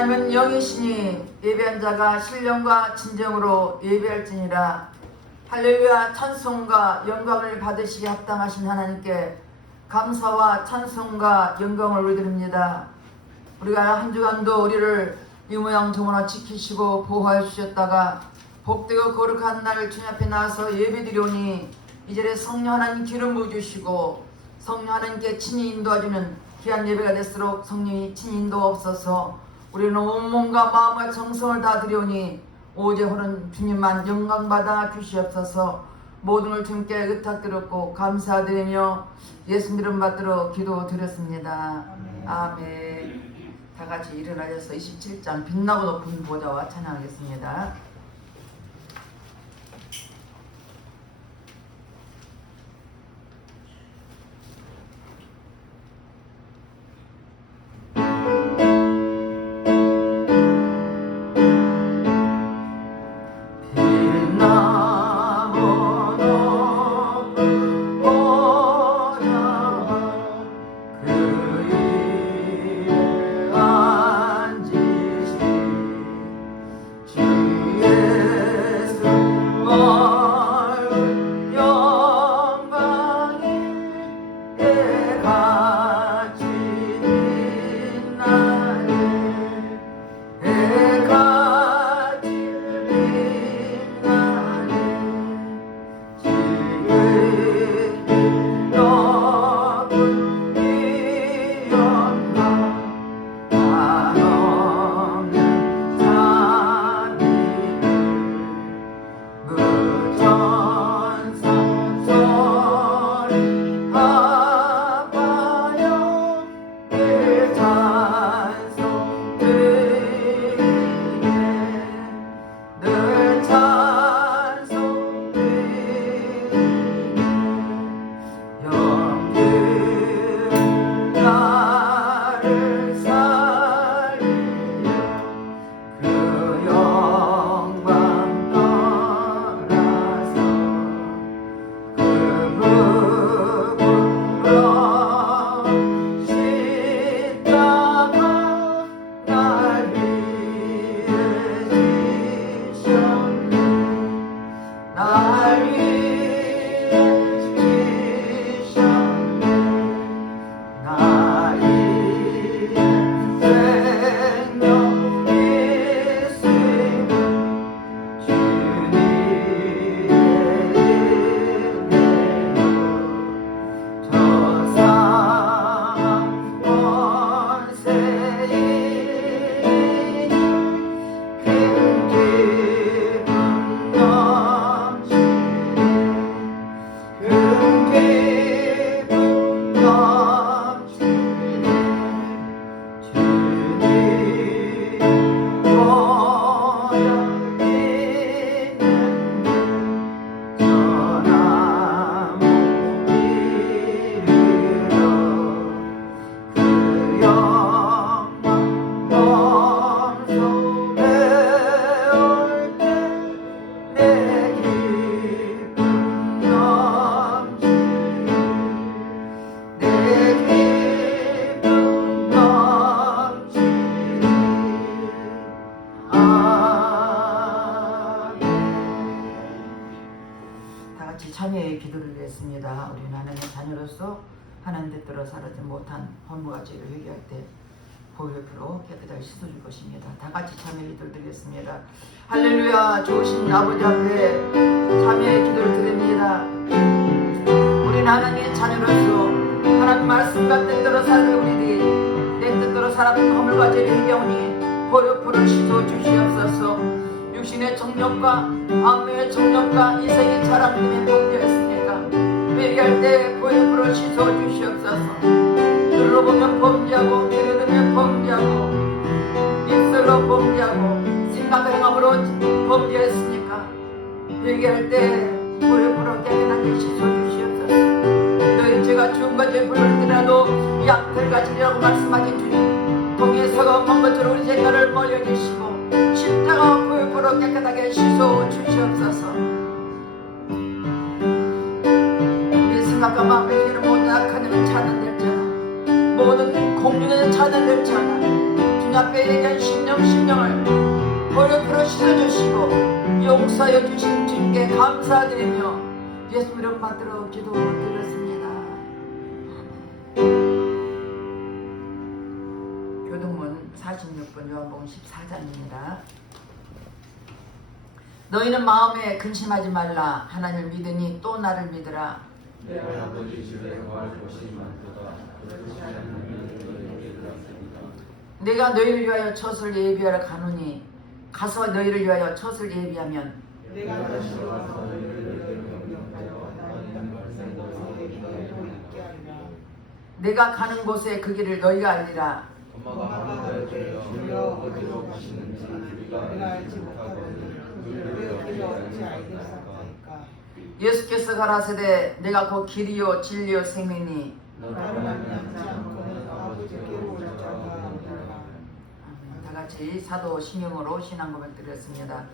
하나님은 영이시니 예배한 자가 신령과 진정으로 예배할지니라. 할렐루야. 찬송과 영광을 받으시기 합당하신 하나님께 감사와 찬송과 영광을 올려드립니다. 우리가 한 주간도 우리를 이 모양 저 모양 지키시고 보호해 주셨다가 복되고 거룩한 날 주님 앞에 나와서 예배드리오니 이제는 성령 하나님 기름 부어주시고 성령 하나님께 친히 인도하주는 귀한 예배가 될수록 성령이 친히 인도하옵소서. 우리는 온몸과 마음과 정성을 다 드리오니 오직 오는 주님만 영광받아 주시옵소서. 모든 걸 주님께 의탁드렸고 감사드리며 예수 이름 받들어 기도드렸습니다. 아멘. 다 같이 일어나셔서 27장 빛나고 높은 보좌와 찬양하겠습니다. 참여의 기도를 드렸습니다. 우리는 하나님의 자녀로서 하나님 뜻대로 살지 못한 허물과 죄를 회개할 때 보혈 옆으로 깨끗하게 씻어줄 것입니다. 다 같이 참여의 기도를 드리겠습니다. 할렐루야. 좋으신 아버지 앞에 참여의 기도를 드립니다. 우리는 하나님의 자녀로서 하나님 말씀과 뜻대로 사는 우리들이 내 뜻대로 살았던 허물과 죄를 회개하오니 보혈 옆으로 씻어 주시옵소서. 육신의 정욕과 안면의 정욕과 이생의 자랑 때문에 범죄했습니까? 회개할 때 보혈로 씻어 주시옵소서. 눌러보면 범죄하고 들여다보면 범죄하고 입술로 범죄하고 생각과 행함으로 범죄했습니까? 회개할 때 보혈로 깨끗하게 씻어 주시옵소서. 너희 죄가 죽음과 죄 불렀더라도 약들 가지리라고 말씀하신 주님, 동의 서가 먼 것처럼 우리 죄가를 멀려주시고 십자가 보혈로 깨끗하게 씻어 주시옵소서. 우리 생각과 마음의 죄를 모든 악한 일을 차단될 자라, 모든 공중에서 차단될 자라, 주님 앞에 얘기한 심령을 보혈 피로 씻어주시고 용서해 주신 주님께 감사드리며 예수 이름 받들어 기도드렸습니다. 교동문 46번 요한복음 14장입니다. 너희는 마음에 근심하지 말라. 하나님을 믿으니 또 나를 믿으라. 내 아버지 집에 거할 곳이 많도다. 그렇지 않으면 너희에게 들었습니다. 내가 너희를 위하여 젖을 예비하러 가노니 가서 너희를 위하여 젖을 예비하면 내가 다시 와서 너희를 영접하여 나는 것을 너희에게 알고 있게 하리라. 내가 가는 곳에 그 길을 너희가 알리라. 엄마가 말하되 주여 어디로 가시는지 우리가 알지 못하거든. 그 길을 어찌 알겠사오니까. 예수께서 가라사대 내가 곧 길이요 진리요 생명이니 너를 만나지 않고는 아버지께로 올 자가 없느니라. 다같이 사도 신경으로 신앙고백 드렸습니다.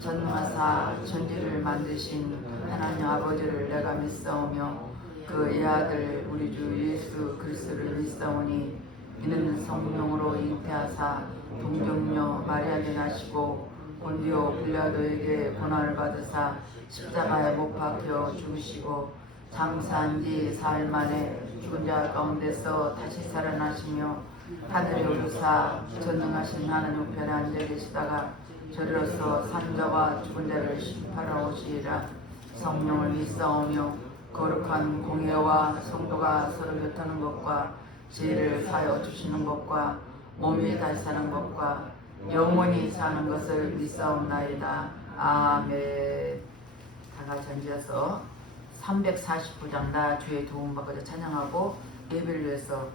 전능하사 천지를 만드신 하나님 아버지를 내가 믿사오며 그 애아들 우리 주 예수 그리스도를 믿사오니 이는 성령으로 잉태하사 동정녀 마리아에게 나시고 본디오 빌라도에게 고난을 받으사 십자가에 못 박혀 죽으시고 장사한 지 사흘 만에 죽은 자 가운데서 다시 살아나시며 하늘에 오르사 전능하신 하나님 우편에 앉아 계시다가 저리로서 산자와 죽은 자를 심판하러 오시리라. 성령을 믿사오며 거룩한 공예와 성도가 서로 곁하는 것과 죄를 사하여 주시는 것과 몸이 다시 사는 것과 영원히 사는 것을 믿사옵나이다. 아멘. 다같이 앉아서 349장 나 주의 도움받고 찬양하고 예배를 위해서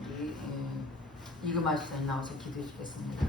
우리 이금아 시장님 나와서 기도해 주겠습니다.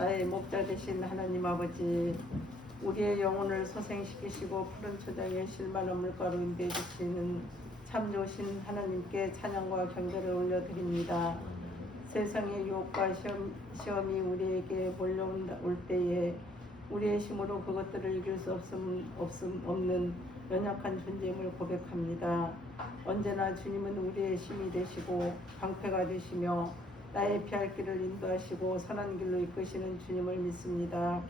나의 목자 되신 하나님 아버지, 우리의 영혼을 소생시키시고 푸른 초장에 실만한 물가로 인도해 주시는 참 좋으신 하나님께 찬양과 경배를 올려드립니다. 세상의 유혹과 시험이 우리에게 몰려올 때에 우리의 힘으로 그것들을 이길 수 없는 연약한 존재임을 고백합니다. 언제나 주님은 우리의 힘이 되시고 방패가 되시며 나의 피할 길을 인도하시고 선한 길로 이끄시는 주님을 믿습니다.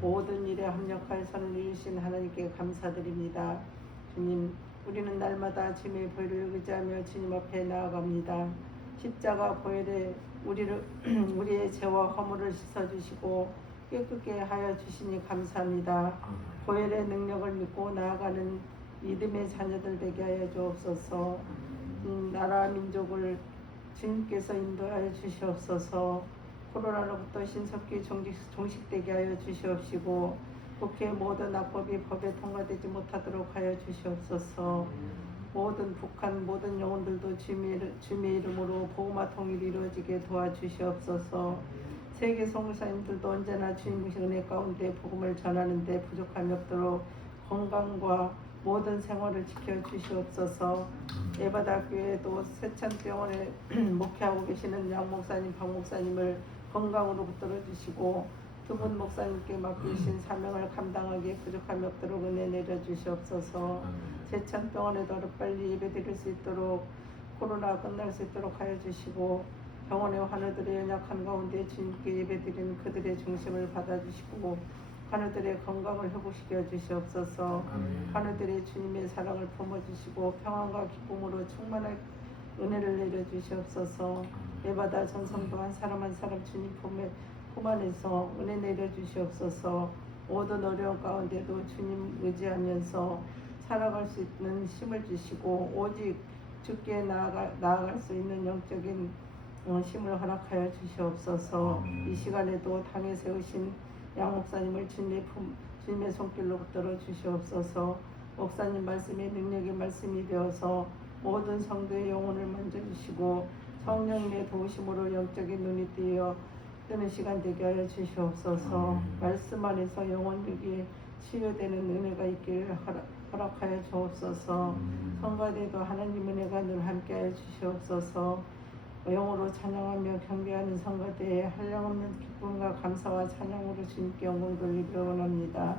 모든 일에 합력할 선을 이루신 하나님께 감사드립니다. 주님, 우리는 날마다 주님의 보혈을 의지하며 주님 앞에 나아갑니다. 십자가 보혈에 우리의 죄와 허물을 씻어주시고 깨끗게 하여 주시니 감사합니다. 보혈의 능력을 믿고 나아가는 믿음의 자녀들 되게 하여 주옵소서. 나라 민족을 주님께서 인도하여 주시옵소서. 코로나로부터 신속히 종식되게 하여 주시옵시고 국회 모든 악법이 법에 통과되지 못하도록 하여 주시옵소서. 모든 북한 모든 영혼들도 주님의 이름으로 복음화 통일이 이루어지게 도와주시옵소서. 세계 성교사님들도 언제나 주님의 은혜 가운데 복음을 전하는 데 부족함이 없도록 건강과 모든 생활을 지켜주시옵소서. 예바다교회도 세천병원에 목회하고 계시는 양 목사님, 박 목사님을 건강으로 붙들어 주시고 두 분 목사님께 맡기신 사명을 감당하기에 부족함이 없도록 은혜 내려 주시옵소서. 세천병원에도 빨리 예배드릴 수 있도록 코로나 끝날 수 있도록 하여 주시고 병원의 환우들의 연약한 가운데 주님께 예배드리는 그들의 중심을 받아주시고 환우들의 건강을 회복시켜 주시옵소서. 환우들의 주님의 사랑을 품어주시고 평안과 기쁨으로 충만한 은혜를 내려 주시옵소서. 예바다 전성도 한 사람 한 사람 주님 품 안에서 은혜 내려 주시옵소서. 모든 어려운 가운데도 주님 의지하면서 살아갈 수 있는 힘을 주시고 오직 주께 나아갈 수 있는 영적인 힘을 허락하여 주시옵소서. 이 시간에도 당에 세우신 양 목사님을 주님의 손길로 붙들어 주시옵소서. 목사님 말씀이 능력의 말씀이 되어서 모든 성도의 영혼을 만져주시고 성령님의 도우심으로 영적인 눈이 뜨는 시간 되게 하여 주시옵소서. 말씀 안에서 영혼력이 치유되는 은혜가 있기를 허락하여 주옵소서. 성가대도 하나님 은혜가 늘 함께하여 주시옵소서. 영으로 찬양하며 경배하는 성가대에 한량없는 기쁨과 감사와 찬양으로 주님께 영광 돌리기를 원합니다.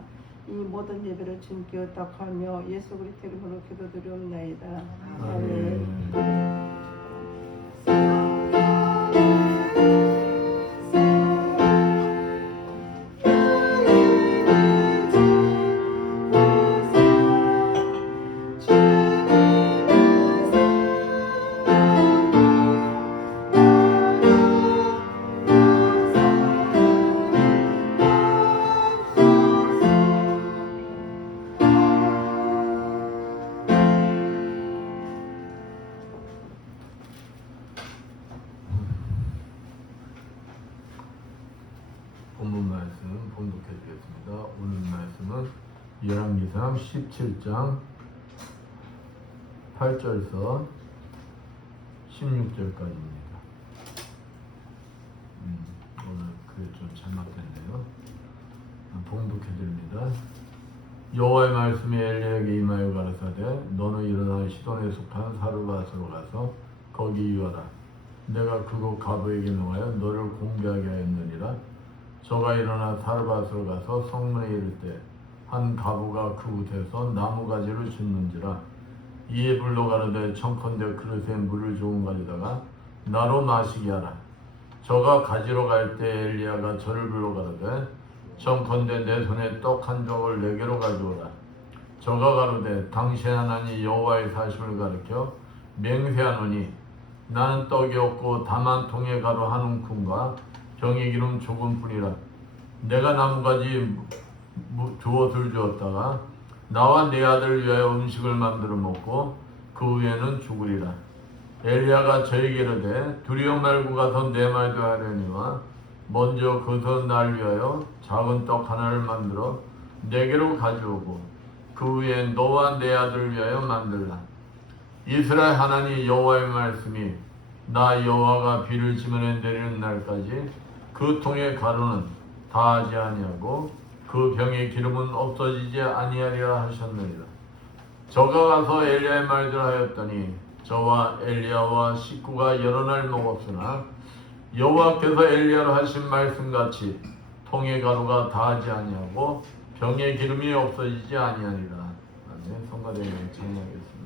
이 모든 예배를 주님께 의탁하며 예수 그리스도 이름으로 기도드리옵나이다. 아멘. 본문 말씀 봉독해 드리겠습니다. 오늘 말씀은 열왕기상 17장 8절에서 16절까지입니다. 오늘 그게 좀 잘못됐네요. 봉독해 드립니다. 여호와의 말씀이 엘리야에게 임하여 가라사대 너는 일어나 시돈에 속한 사르밧으로 가서 거기 유하라. 내가 그곳 가부에게 명하여 너를 공개하게 하였느니라. 저가 일어나 사르밧으로 가서 성문에 이를 때 한 가부가 그곳에서 나무가지를 줍는지라. 이에 불러 가로되 청컨대 그릇에 물을 조금 가져다가 나로 마시게 하라. 저가 가지러 갈 때 엘리야가 저를 불러 가로되 청컨대 내 손에 떡 한 조각을 내게로 가져오라. 저가 가로되 당신 하나님 여호와의 사심을 가리켜 맹세하노니 나는 떡이 없고 다만 통에 가루 한 움큼과 병에 기름 조금뿐이라. 내가 나무가지 주옷을 주었다가 나와 내 아들을 위하여 음식을 만들어 먹고 그 후에는 죽으리라. 엘리야가 저에게 이르되 두려워 말고 가서 내 말도 하려니와 먼저 거기서 날 위하여 작은 떡 하나를 만들어 내게로 가져오고 그 후에 너와 내 아들을 위하여 만들라. 이스라엘 하나님 여호와의 말씀이 나 여호와가 비를 지면에 내리는 날까지 그 통의 가루는 다하지 아니하고 그 병의 기름은 없어지지 아니하리라 하셨느니라. 저가 가서 엘리야의 말들 하였더니 저와 엘리야와 식구가 여러 날 먹었으나 여호와께서 엘리야로 하신 말씀같이 통의 가루가 다하지 아니하고 병의 기름이 없어지지 아니하리라. 아멘. 성가대를 찬양하겠습니다.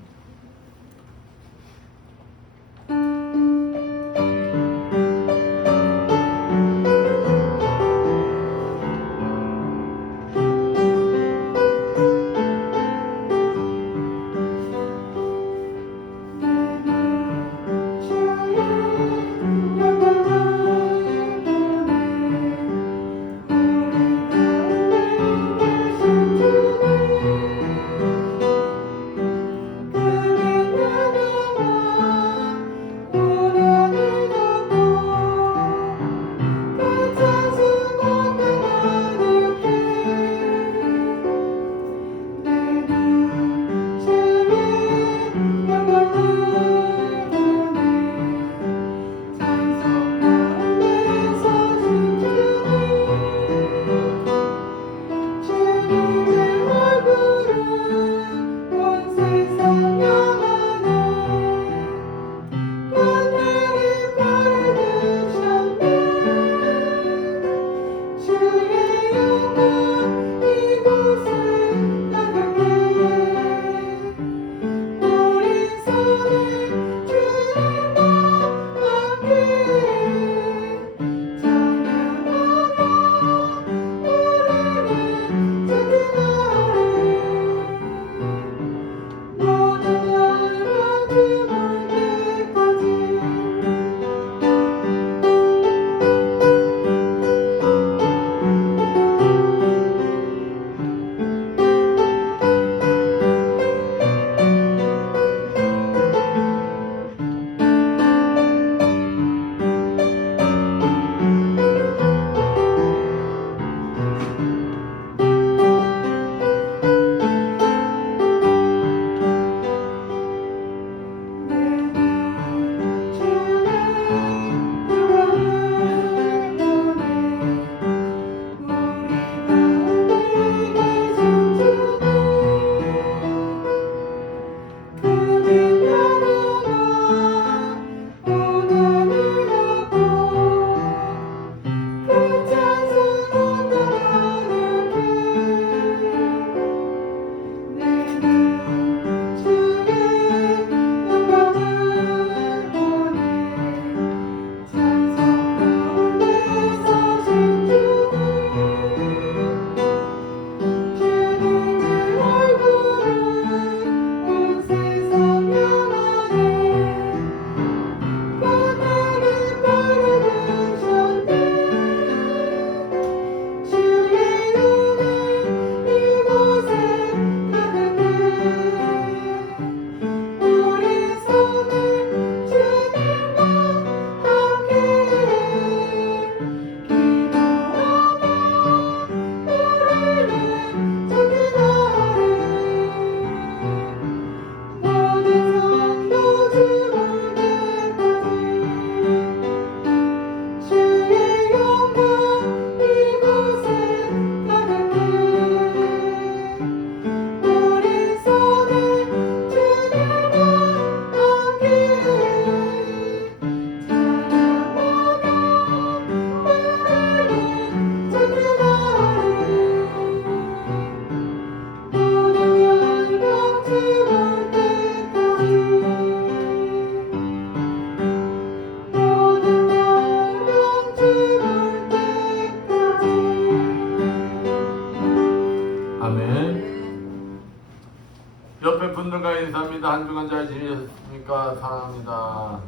옆에 분들과 인사합니다. 한 주간 잘 지내셨습니까? 사랑합니다.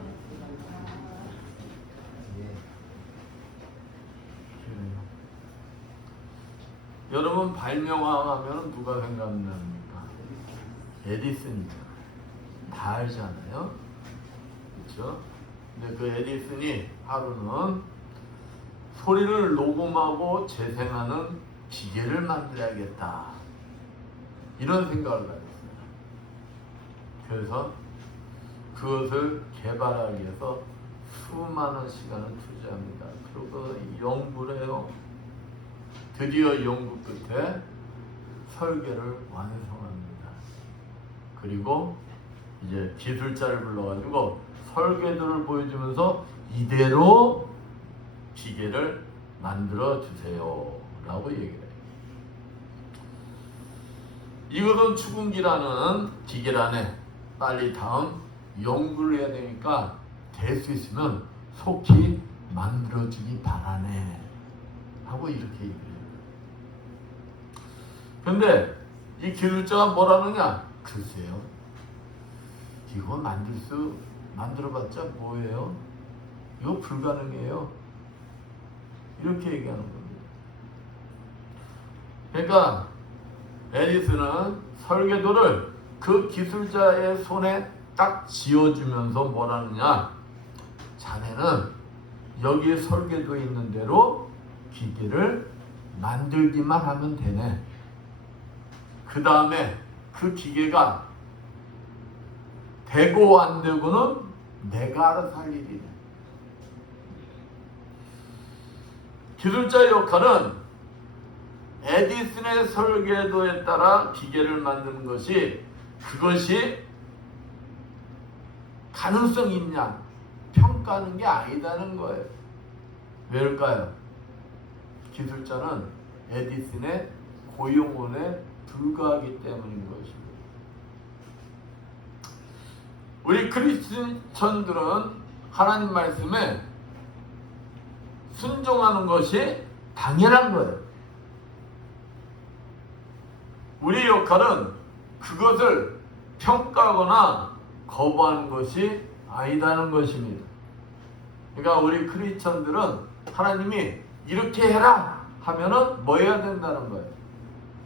여러분 발명왕하면 누가 생각납니까? 에디슨이죠. 다 알잖아요. 그렇죠? 근데 그 에디슨이 하루는 소리를 녹음하고 재생하는 기계를 만들어야겠다. 이런 생각을 가졌어요. 그래서 그것을 개발하기 위해서 수많은 시간을 투자합니다. 그리고 연구를 해요. 드디어 연구 끝에 설계를 완성합니다. 그리고 이제 기술자를 불러가지고 설계도를 보여주면서 이대로 기계를 만들어 주세요 라고 얘기를 해요. 이것은 추궁기라는 기계란에 빨리 다음 연구를 해야 되니까 될 수 있으면 속히 만들어주기 바라네 하고 이렇게 얘기를 해요. 근데 이 기술자가 뭐라느냐? 글쎄요, 이거 만들어봤자 뭐예요? 이거 불가능해요. 이렇게 얘기하는 겁니다. 그러니까 에디슨은 설계도를 그 기술자의 손에 딱 쥐어주면서 뭐라느냐? 자네는 여기 설계도에 있는 대로 기계를 만들기만 하면 되네. 그 다음에 그 기계가 되고 안 되고는 내가 알아서 할 일이네. 기술자의 역할은 에디슨의 설계도에 따라 기계를 만드는 것이, 그것이 가능성이 있냐 평가하는 게 아니다는 거예요. 왜일까요? 기술자는 에디슨의 고용원에 불과하기 때문인 것입니다. 우리 크리스천들은 하나님 말씀에 순종하는 것이 당연한 거예요. 우리의 역할은 그것을 평가하거나 거부하는 것이 아니다는 것입니다. 그러니까 우리 크리스천들은 하나님이 이렇게 해라 하면은 뭐 해야 된다는 거예요?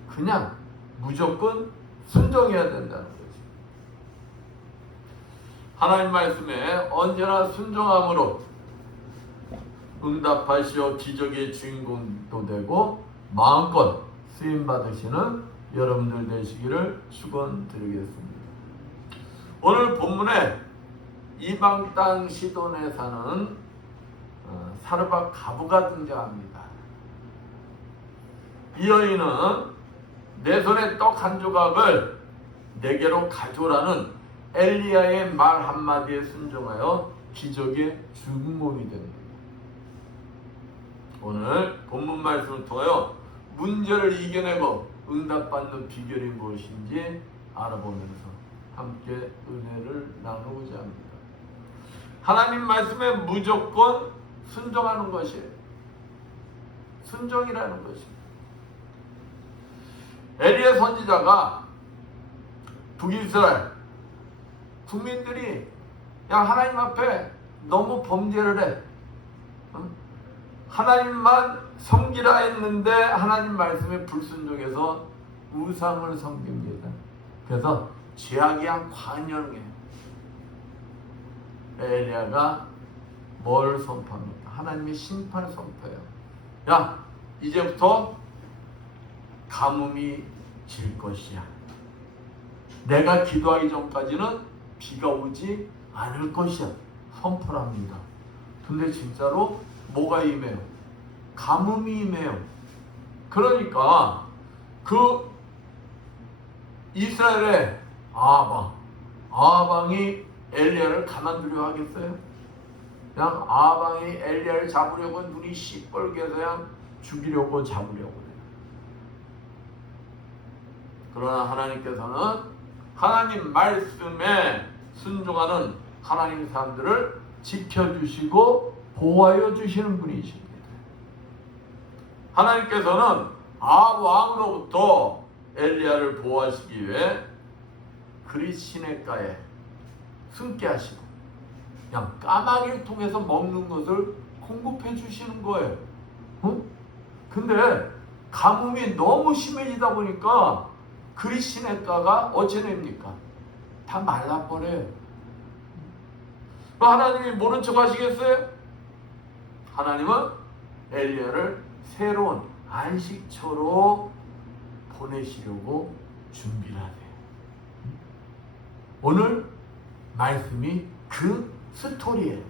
그냥 무조건 순종해야 된다는 거죠. 하나님 말씀에 언제나 순종함으로 응답하시어 기적의 주인공도 되고 마음껏 쓰임받으시는 여러분들 되시기를 축원드리겠습니다. 오늘 본문에 이방 땅 시돈에 사는 사르밧 가부가 등장합니다. 이 여인은 내 손에 떡 한 조각을 내게로 가져오라는 엘리야의 말 한마디에 순종하여 기적의 주인공이 됩니다. 오늘 본문 말씀을 통하여 문제를 이겨내고 응답받는 비결이 무엇인지 알아보면서 함께 은혜를 나누고자 합니다. 하나님 말씀에 무조건 순종하는 것이에요. 순종이라는 것입니다. 엘리야 선지자가 북이스라엘 국민들이 그냥 하나님 앞에 너무 범죄를 해. 하나님만 섬기라 했는데 하나님 말씀에 불순종해서 우상을 섬깁니다. 그래서 죄악이 한 관영해. 엘리야가 뭘 선포합니까? 하나님의 심판을 선포해요. 야, 이제부터 가뭄이 질 것이야. 내가 기도하기 전까지는 비가 오지 않을 것이야. 선포를 합니다. 근데 진짜로 뭐가 임해요? 가뭄이 임해요. 그러니까 그 이스라엘의 아방이 엘리야를 가만두려 하겠어요? 그냥 아방이 엘리야를 잡으려고 눈이 시뻘게 해서 그냥 죽이려고 잡으려고 해요. 그러나 하나님께서는 하나님 말씀에 순종하는 하나님 사람들을 지켜주시고 보호하여 주시는 분이십니다. 하나님께서는 아합 왕으로부터 엘리야를 보호하시기 위해 그리 시냇가에 숨게 하시고 그냥 까마귀를 통해서 먹는 것을 공급해 주시는 거예요. 근데 가뭄이 너무 심해지다 보니까 그리 시냇가가 어찌 됩니까? 다 말라버려요. 하나님이 모른 척 하시겠어요? 하나님은 엘리야를 새로운 안식처로 보내시려고 준비를 하세요. 오늘 말씀이 그 스토리예요.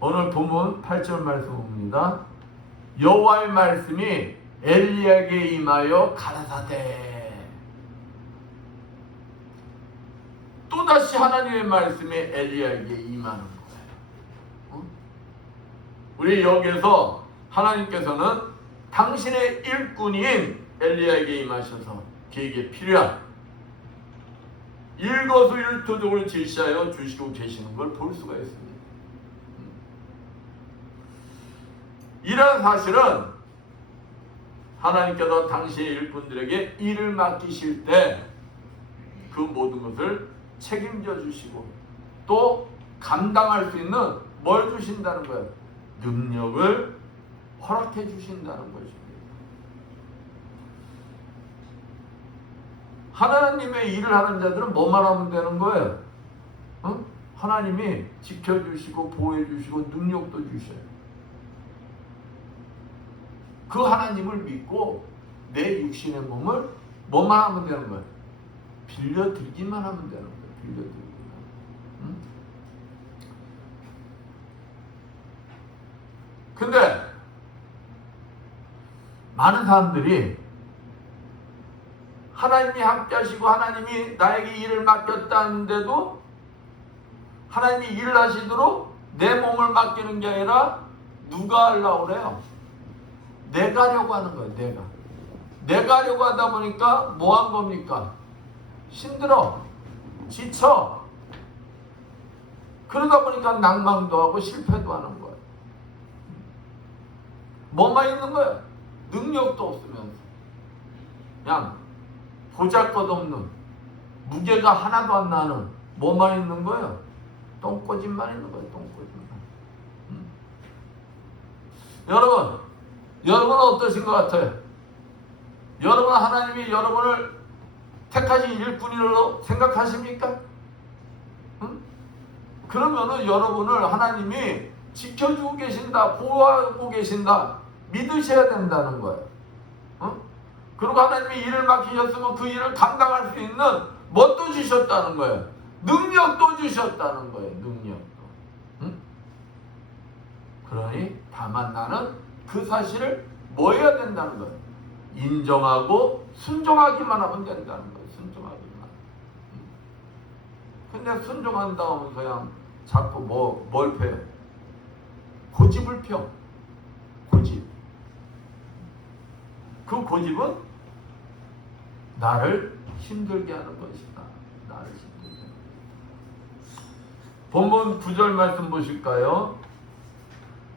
오늘 본문 8절 말씀 봅니다. 여호와의 말씀이 엘리야에게 임하여 가라사대. 또다시 하나님의 말씀이 엘리야에게 임하는 거예요. 우리 여기에서 하나님께서는 당신의 일꾼인 엘리야에게 임하셔서 그에게 필요한 일거수일투족을 제시하여 주시고 계시는 걸 볼 수가 있습니다. 이런 사실은 하나님께서 당신의 일꾼들에게 일을 맡기실 때 그 모든 것을 책임져 주시고 또 감당할 수 있는 뭘 주신다는 거예요? 능력을 허락해 주신다는 것입니다. 하나님의 일을 하는 자들은 뭐만 하면 되는 거예요? 하나님이 지켜주시고 보호해주시고 능력도 주셔요. 그 하나님을 믿고 내 육신의 몸을 뭐만 하면 되는 거예요? 빌려드리기만 하면 되는 거예요. 빌려드리기만. 근데 많은 사람들이 하나님이 함께 하시고 하나님이 나에게 일을 맡겼다는데도 하나님이 일을 하시도록 내 몸을 맡기는 게 아니라 누가 하려고 그래요? 내가 하려고 하는 거예요. 내가 하려고 하다 보니까 뭐 한 겁니까? 힘들어, 지쳐. 그러다 보니까 낭망도 하고 실패도 하는 거예요. 뭐만 있는 거예요? 능력도 없으면서 그냥 보잘것없는, 무게가 하나도 안 나는 뭐만 있는 거예요? 똥꼬집만 있는 거예요. 똥꼬집만. 여러분은 어떠신 것 같아요? 여러분 하나님이 여러분을 택하신 일꾼으로 생각하십니까? 그러면은 여러분을 하나님이 지켜주고 계신다, 보호하고 계신다 믿으셔야 된다는 거예요. 그리고 하나님이 일을 맡기셨으면 그 일을 감당할 수 있는 뭣도 주셨다는 거예요. 능력도 주셨다는 거예요. 능력도. 그러니 다만 나는 그 사실을 뭐 해야 된다는 거예요? 인정하고 순종하기만 하면 된다는 거예요. 순종하기만. 근데 순종한다 하면서 그냥 자꾸 뭘 펴요? 고집을 펴. 고집. 그 고집은 나를 힘들게 하는 것이다. 나를 힘들게 하는 것이다. 본문 9절 말씀 보실까요?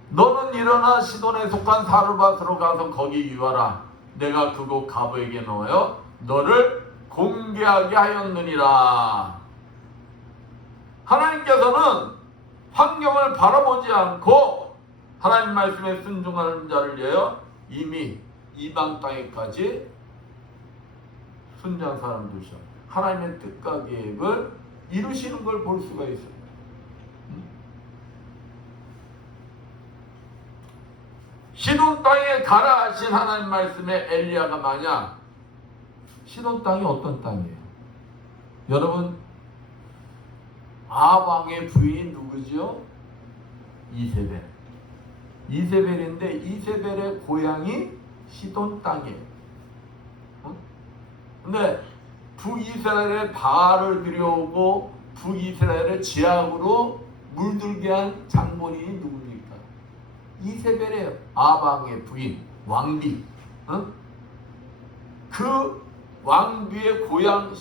너는 일어나 시돈에 속한 사르밧으로 가서 거기 유하라. 내가 그곳 가부에게 넣어요 너를 공개하게 하였느니라. 하나님께서는 환경을 바라보지 않고 하나님 말씀에 순종하는 자를 위하여 이미 이방 땅에까지 순전한 사람 두셔 하나님의 뜻과 계획을 이루시는 걸 볼 수가 있어요. 시돈 땅에 가라 하신 하나님 말씀에 엘리야가 만약 시돈 땅이 어떤 땅이에요? 여러분 아합왕의 부인이 누구죠? 이세벨. 이세벨인데 이세벨의 고향이 시돈 땅이에요. 근데 북이스라엘의 바알을 들여오고 북이스라엘의 제약으로 물들게 한 장본인이 누굽니까? 이세벨의 아방의 부인 왕비. 그 왕비의 고향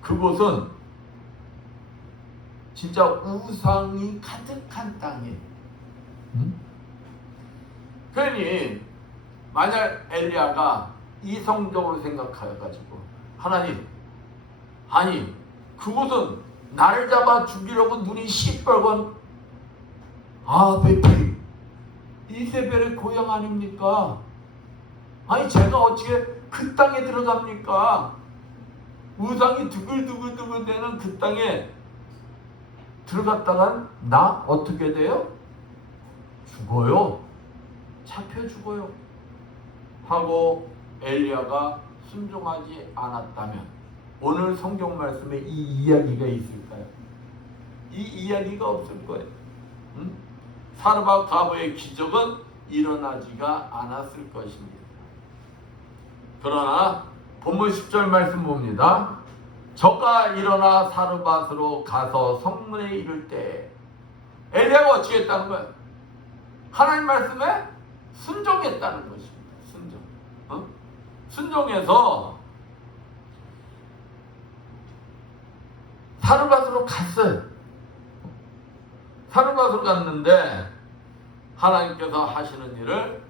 그곳은 진짜 우상이 가득한 땅이에요. 그러니 만약 엘리야가 이성적으로 생각해가지고 하나님, 아니 그곳은 나를 잡아 죽이려고 눈이 시뻘건 베풀 이세벨의 고향 아닙니까? 아니 제가 어떻게 그 땅에 들어갑니까? 우상이 두글두글두글 되는 그 땅에 들어갔다간 나 어떻게 돼요? 죽어요. 잡혀 죽어요. 하고 엘리야가 순종하지 않았다면 오늘 성경 말씀에 이 이야기가 있을까요? 이 이야기가 없을 거예요. 사르밧 가부의 기적은 일어나지가 않았을 것입니다. 그러나 본문 10절 말씀 봅니다. 저가 일어나 사르밧으로 가서 성문에 이를 때 엘리야가 어찌 했다는 거예요? 하나님 말씀에 순종했다는 것입니다. 순종. 순종해서 사르밧으로 갔어요. 사르밧으로 갔는데 하나님께서 하시는 일을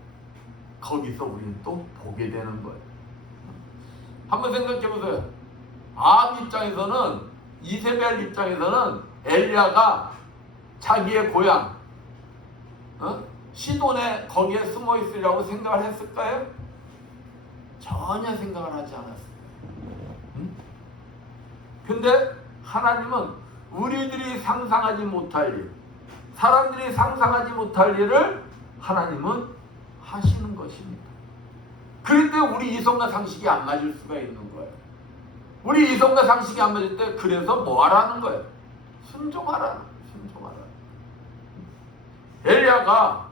거기서 우리는 또 보게 되는 거예요. 한번 생각해 보세요. 아합 입장에서는, 이세벨 입장에서는 엘리야가 자기의 고향 시돈에 거기에 숨어 있으려고 생각을 했을까요? 전혀 생각을 하지 않았어요. 근데 하나님은 우리들이 상상하지 못할 일, 사람들이 상상하지 못할 일을 하나님은 하시는 것입니다. 그런데 우리 이성과 상식이 안 맞을 수가 있는 거예요. 우리 이성과 상식이 안 맞을 때 그래서 뭐 하라는 거예요? 순종하라는 거예요. 순종하라. 엘리야가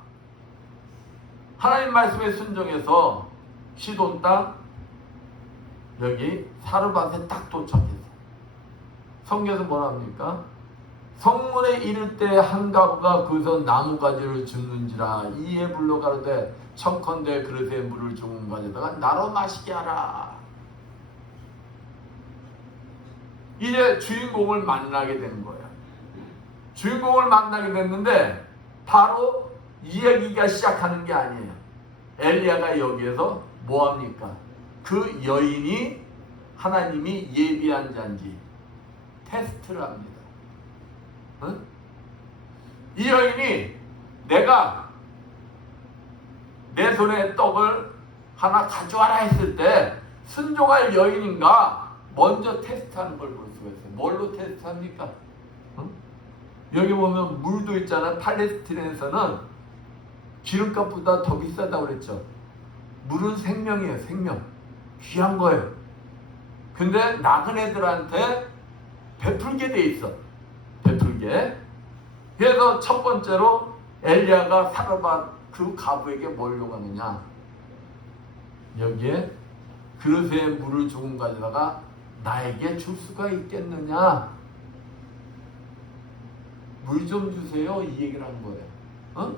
하나님 말씀에 순종해서 시돈 땅 여기 사르밧에 딱 도착했어요. 성경에서 뭐라 합니까? 성문에 이를 때 한 가부가 거기서 나무가지를 줍는지라 이에 불러 가로되 청컨대 그릇에 물을 조금 가져다가 나로 마시게 하라. 이제 주인공을 만나게 된 거예요. 주인공을 만나게 됐는데 바로 이야기가 시작하는 게 아니에요. 엘리야가 여기에서 뭐합니까? 그 여인이 하나님이 예비한 자인지 테스트를 합니다. 이 여인이 내가 내 손에 떡을 하나 가져와라 했을 때 순종할 여인인가 먼저 테스트하는 걸 볼 수가 있어요. 뭘로 테스트합니까? 여기 보면 물도 있잖아요. 팔레스틴에서는 기름값보다 더 비싸다고 그랬죠. 물은 생명이에요. 생명. 귀한 거예요. 근데 나그네들한테 베풀게 돼 있어. 베풀게. 그래서 첫 번째로 엘리야가 사르밧 그 가부에게 뭘 요구하느냐. 여기에 그릇에 물을 조금 가져다가 나에게 줄 수가 있겠느냐. 물 좀 주세요. 이 얘기를 한 거예요.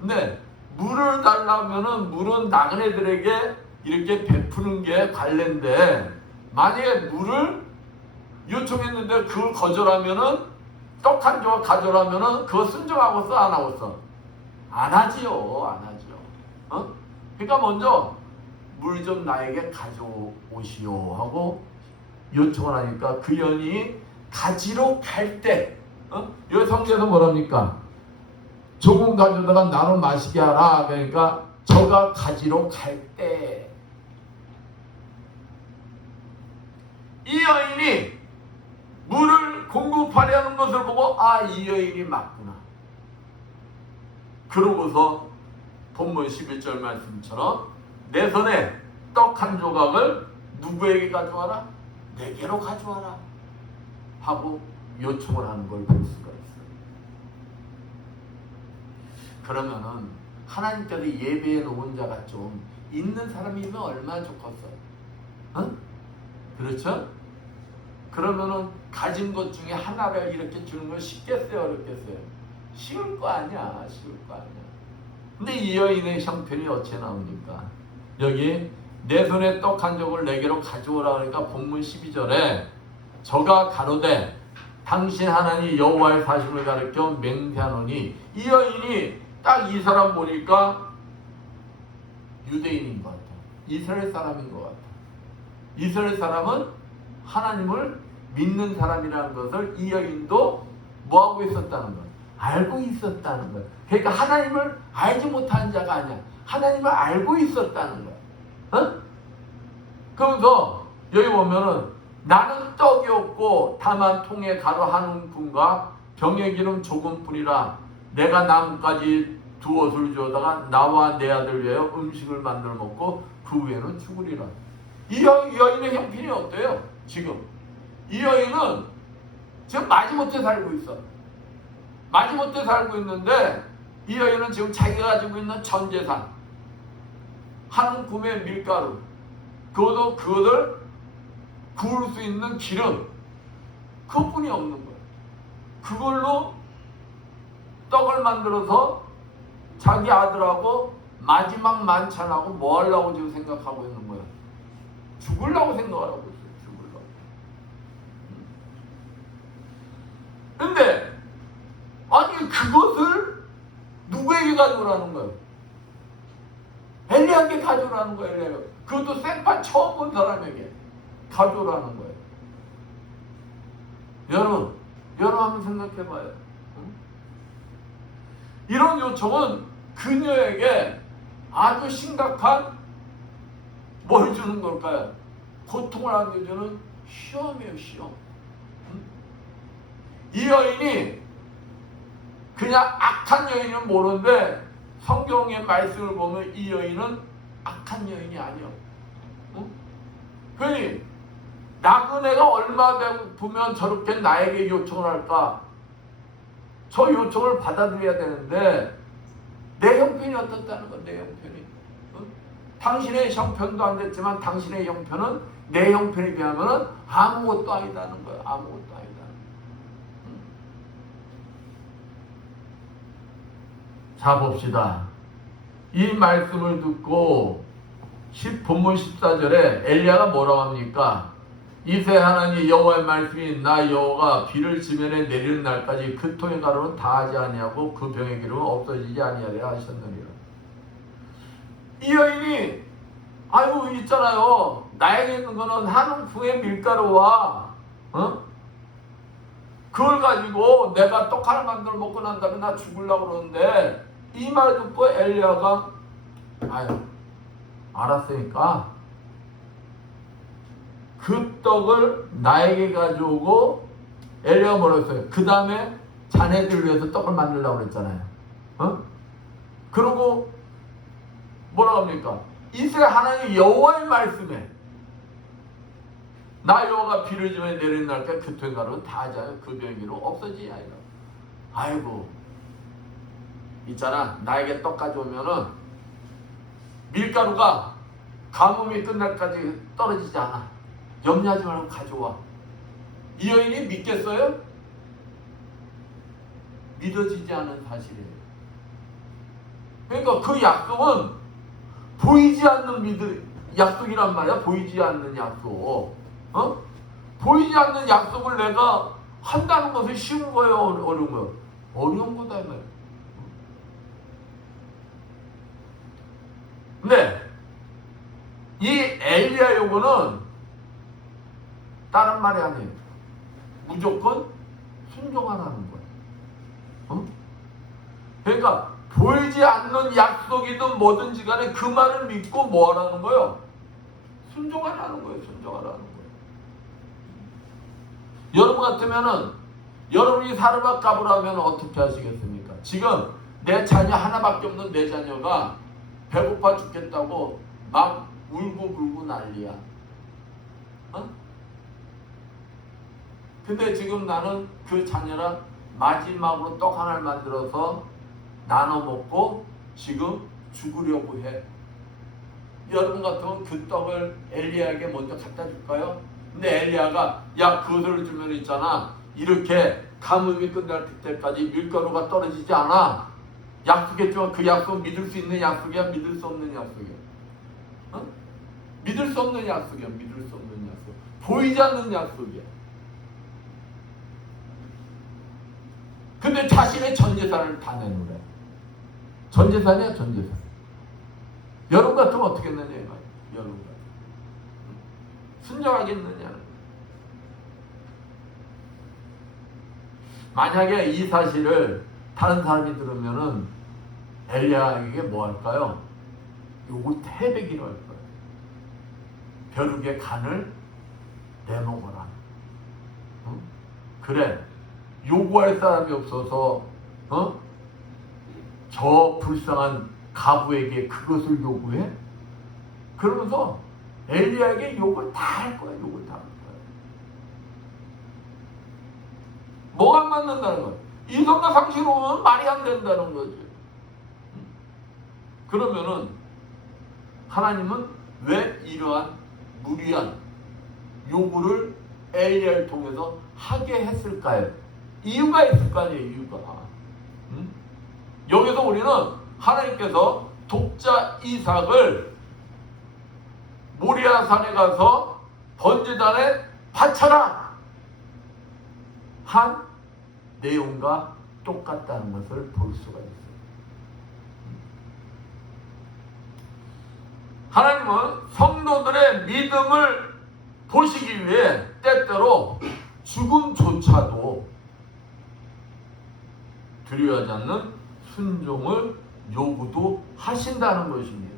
근데 물을 달라면은 물은 나그네들에게 이렇게 베푸는 게 관례인데 만약에 물을 요청했는데 그걸 거절하면은 떡 한 조각 가져라면은 그거 순종하고서 안 하고서 안 하지요. 안 하죠. 그러니까 먼저 물 좀 나에게 가져오시오 하고 요청을 하니까 그 여인이 가지러 갈 때 여기 성경에서 뭐랍니까? 조금 가져다가 나로 마시게 하라. 그러니까 저가 가지러 갈 때 이 여인이 물을 공급하려는 것을 보고 아, 이 여인이 맞구나. 그러고서 본문 11절 말씀처럼 내 손에 떡 한 조각을 누구에게 가져와라? 내게로 가져와라 하고 요청을 하는 걸 볼 수가 있어요. 그러면은 하나님께서 예배해 놓은 자가 좀 있는 사람이면 얼마나 좋겠어요. 그렇죠? 그러면은 가진 것 중에 하나를 이렇게 주는 건 쉽겠어요? 어렵겠어요? 쉬울 거 아니야. 쉬울 거 아니야. 근데 이 여인의 형편이 어찌 나옵니까? 여기 내 손에 떡 한 조각을 내게로 가져오라 그러니까 본문 12절에 저가 가로되 당신 하나님 여호와의 사심을 가르쳐 맹세하노니 이 여인이 딱 이 사람 보니까 유대인인 것 같아. 이스라엘 사람인 것 같아. 이스라엘 사람은 하나님을 믿는 사람이라는 것을 이 여인도 뭐하고 있었다는 거예요? 알고 있었다는 거예요. 그러니까 하나님을 알지 못하는 자가 아니야. 하나님을 알고 있었다는 거예요. 그러면서 여기 보면은 나는 떡이 없고 다만 통에 가루 한 움큼과 병에 기름 조금뿐이라 내가 나뭇가지 두엇을 주어다가 나와 내 아들 위하여 음식을 만들어 먹고 그 후에는 죽으리라. 이 여인의 형편이 어때요? 지금 이 여인은 지금 마지못해 살고 있어. 마지못해 살고 있는데 이 여인은 지금 자기가 가지고 있는 전 재산, 한 꿈의 밀가루, 그것을 구울 수 있는 기름, 그것뿐이 없는 거예요. 그걸로 떡을 만들어서 자기 아들하고 마지막 만찬하고 뭐 하려고 지금 생각하고 있는 거야? 죽으려고 생각하고 있어요. 죽으려고. 근데 아니 그것을 누구에게 가져오라는 거예요? 엘리야에게 가져오라는 거예요. 엘리야. 그것도 생판 처음 본 사람에게 가져오라는 거예요. 여러분 한번 생각해봐요. 응? 이런 요청은 그녀에게 아주 심각한 뭘 주는 걸까요? 고통을 안겨주는 시험이에요. 시험. 응? 이 여인이 그냥 악한 여인은 모르는데 성경의 말씀을 보면 이 여인은 악한 여인이 아니요. 응? 그러니 나그네가 얼마 배고프면 저렇게 나에게 요청을 할까? 저 요청을 받아들여야 되는데 내 형편이 어떻다는 거, 내 형편이. 응? 당신의 형편도 안 됐지만 당신의 형편은 내 형편에 비하면 아무것도 아니다는 거예요. 아무것도 아니다. 응? 자 봅시다. 이 말씀을 듣고 본문 14절에 엘리야가 뭐라고 합니까? 이세 하나님 여호와의 말씀이 나 여호와가 비를 지면에 내리는 날까지 그 통의 가루는 다하지 아니하고 그 병의 기름은 없어지지 아니하리라 하셨느니라. 이 여인이 아이고 있잖아요. 나에게 있는 거는 한 후의 밀가루와 그걸 가지고 내가 떡 하나 만들어 먹고 난 다음에 나 죽으려고 그러는데 이 말 듣고 엘리야가 아유 알았으니까 그 떡을 나에게 가져오고 엘리야가 뭐라고 했어요? 그 다음에 자네들 위해서 떡을 만들려고 그랬잖아요. 그러고 뭐라고 합니까? 이스라엘 하나님 여호와의 말씀에 나 여호와가 비를 지면 내리는 날까지 그 통의 가루는 다 하자요. 그 병의 기름 없어지지 아니라. 아이고 있잖아 나에게 떡 가져오면은 밀가루가 가뭄이 끝날까지 떨어지지 않아. 염려하지 말고 가져와. 이 여인이 믿겠어요? 믿어지지 않은 사실이에요. 그러니까 그 약속은 보이지 않는 약속이란 말이야. 보이지 않는 약속. 보이지 않는 약속을 내가 한다는 것은 쉬운 거예요? 어려운 거예요? 어려운 거다 이 말이야. 근데 이 엘리야 요구는 다른 말이 아니에요. 무조건 순종하라는 거예요. 그러니까 보이지 않는 약속이든 뭐든지 간에 그 말을 믿고 뭐 하라는 거예요? 순종하라는 거예요. 순종하라는 거예요. 여러분 같으면은 여러분이 사르밧 가브라면 어떻게 하시겠습니까? 지금 내 자녀 하나밖에 없는 내 자녀가 배고파 죽겠다고 막 울고 불고 난리야. 근데 지금 나는 그 자녀랑 마지막으로 떡 하나를 만들어서 나눠 먹고 지금 죽으려고 해. 여러분 같으면 그 떡을 엘리야에게 먼저 갖다 줄까요? 근데 엘리야가 야 그것을 주면 있잖아 이렇게 가뭄이 끝날 때까지 밀가루가 떨어지지 않아. 약속했지만 그 약속 믿을 수 있는 약속이야? 믿을 수 없는 약속이야? 믿을 수 없는 약속이야. 믿을 수 없는 약속. 보이지 않는 약속이야. 근데 자신의 전 재산을 다 내놓으래. 전 재산이야, 전 재산. 여러분 같으면 어떻게 했느냐, 이 말이야. 여러분 같으면. 순종하겠느냐. 만약에 이 사실을 다른 사람이 들으면은 엘리야에게 뭐 할까요? 요거 태백이라고 할 거예요. 벼룩의 간을 내먹어라. 그래. 요구할 사람이 없어서 저 불쌍한 가부에게 그것을 요구해? 그러면서 엘리야에게 욕을 다 할 거야. 욕을 다 할 거야. 뭐가 안 맞는다는 거야. 이성과 상식으로 보면 말이 안 된다는 거지. 그러면은 하나님은 왜 이러한 무리한 요구를 엘리야를 통해서 하게 했을까요? 이유가 있을 거 아니에요. 이유가. 응? 여기서 우리는 하나님께서 독자 이삭을 모리아산에 가서 번제단에 바쳐라 한 내용과 똑같다는 것을 볼 수가 있어요. 하나님은 성도들의 믿음을 보시기 위해 때때로 죽음조차도 두려워하지 않는 순종을 요구도 하신다는 것입니다.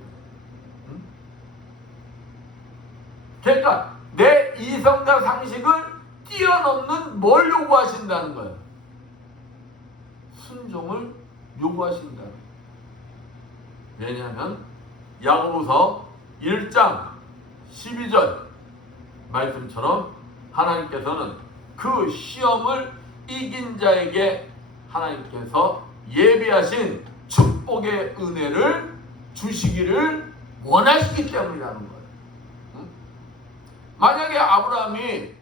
그러니까 내 이성과 상식을 뛰어넘는 뭘 요구하신다는 거예요? 순종을 요구하신다는 거예요. 왜냐하면 야고보서 1장 12절 말씀처럼 하나님께서는 그 시험을 이긴 자에게 하나님께서 예비하신 축복의 은혜를 주시기를 원하시기 때문이라는 거예요. 만약에 아브라함이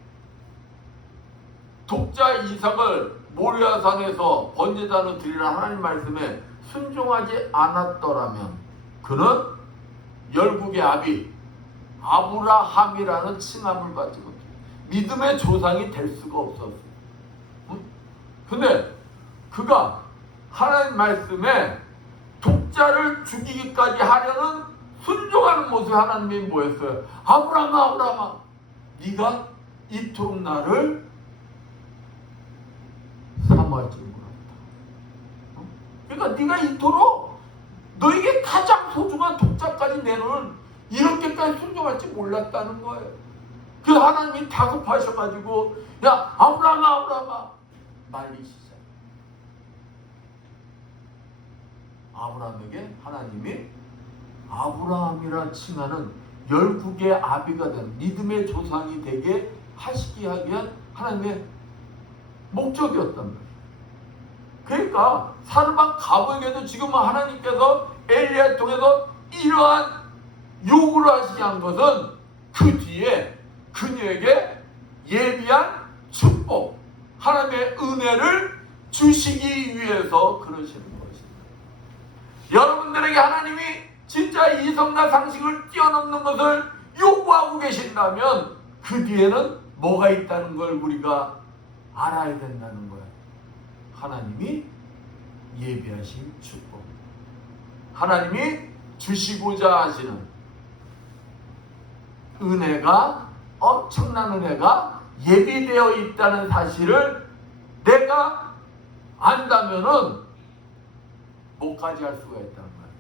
독자 이삭을 모리아산에서 번제단으로 드리라 하나님 말씀에 순종하지 않았더라면 그는 열국의 아비 아브라함이라는 칭함을 받지 못해 믿음의 조상이 될 수가 없었어요. 근데 그가 하나님 말씀에 독자를 죽이기까지 하려는 순종하는 모습 하나님이 뭐였어요? 아브라함아 아브라함아 네가 이토록 나를 사모하지 못했다. 그러니까 네가 이토록 너에게 가장 소중한 독자까지 내놓은 이렇게까지 순종할지 몰랐다는 거예요. 그래서 하나님이 다급하셔가지고 야 아브라함아 아브라함아 말리시자. 아브라함에게 하나님이 아브라함이라 칭하는 열국의 아비가 된 믿음의 조상이 되게 하시기 위한 하나님의 목적이었단 말이에요. 그러니까 사르밧 가부에게도 지금 하나님께서 엘리야를 통해서 이러한 요구를 하시지 않은 것은 그 뒤에 그녀에게 예비한 축복, 하나님의 은혜를 주시기 위해서 그러시는 것입니다. 여러분들에게 하나님이 진짜 이성과 상식을 뛰어넘는 것을 요구하고 계신다면 그 뒤에는 뭐가 있다는 걸 우리가 알아야 된다는 거예요. 하나님이 예비하신 축복, 하나님이 주시고자 하시는 은혜가, 엄청난 은혜가 예비되어 있다는 사실을 내가 안다면은 목까지 할 수가 있다는 거예요.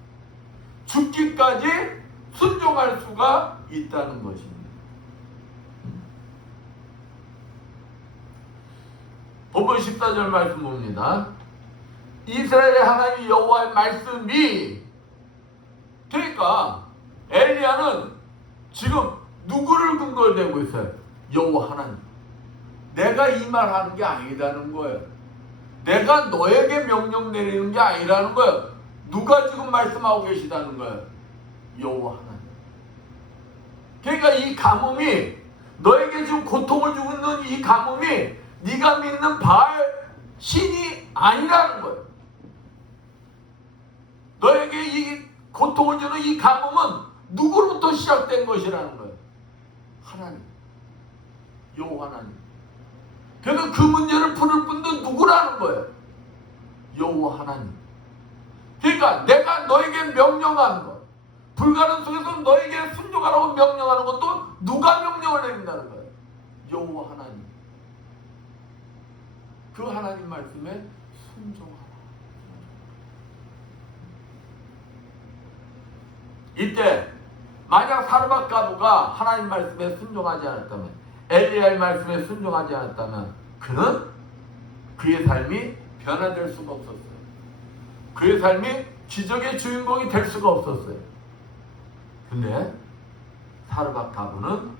죽기까지 순종할 수가 있다는 것입니다. 본문 14절 말씀 봅니다. 이스라엘의 하나님 여호와의 말씀이, 그러니까 엘리야는 지금 누구를 근거로 대고 있어요? 여호와 하나님. 내가 이 말 하는 게 아니라는 거예요. 내가 너에게 명령 내리는 게 아니라는 거예요. 누가 지금 말씀하고 계시다는 거예요? 여호와 하나님. 그러니까 이 가뭄이, 너에게 지금 고통을 주고 있는 이 가뭄이 네가 믿는 바알 신이 아니라는 거예요. 너에게 이 고통을 주는 이 가뭄은 누구로부터 시작된 것이라는 거예요? 하나님, 여호와 하나님. 그래서 그 문제를 풀을 분도 누구라는 거예요? 여호와 하나님. 그러니까 내가 너에게 명령하는 것, 불가능 속에서 너에게 순종하라고 명령하는 것도 누가 명령을 내린다는 거예요? 여호와 하나님. 그 하나님 말씀에 순종하라. 이때 만약 사르밧 가부가 하나님 말씀에 순종하지 않았다면, 엘리야의 말씀에 순종하지 않았다면 그는 그의 삶이 변화될 수가 없었어요. 그의 삶이 기적의 주인공이 될 수가 없었어요. 근데 사르밧 가부는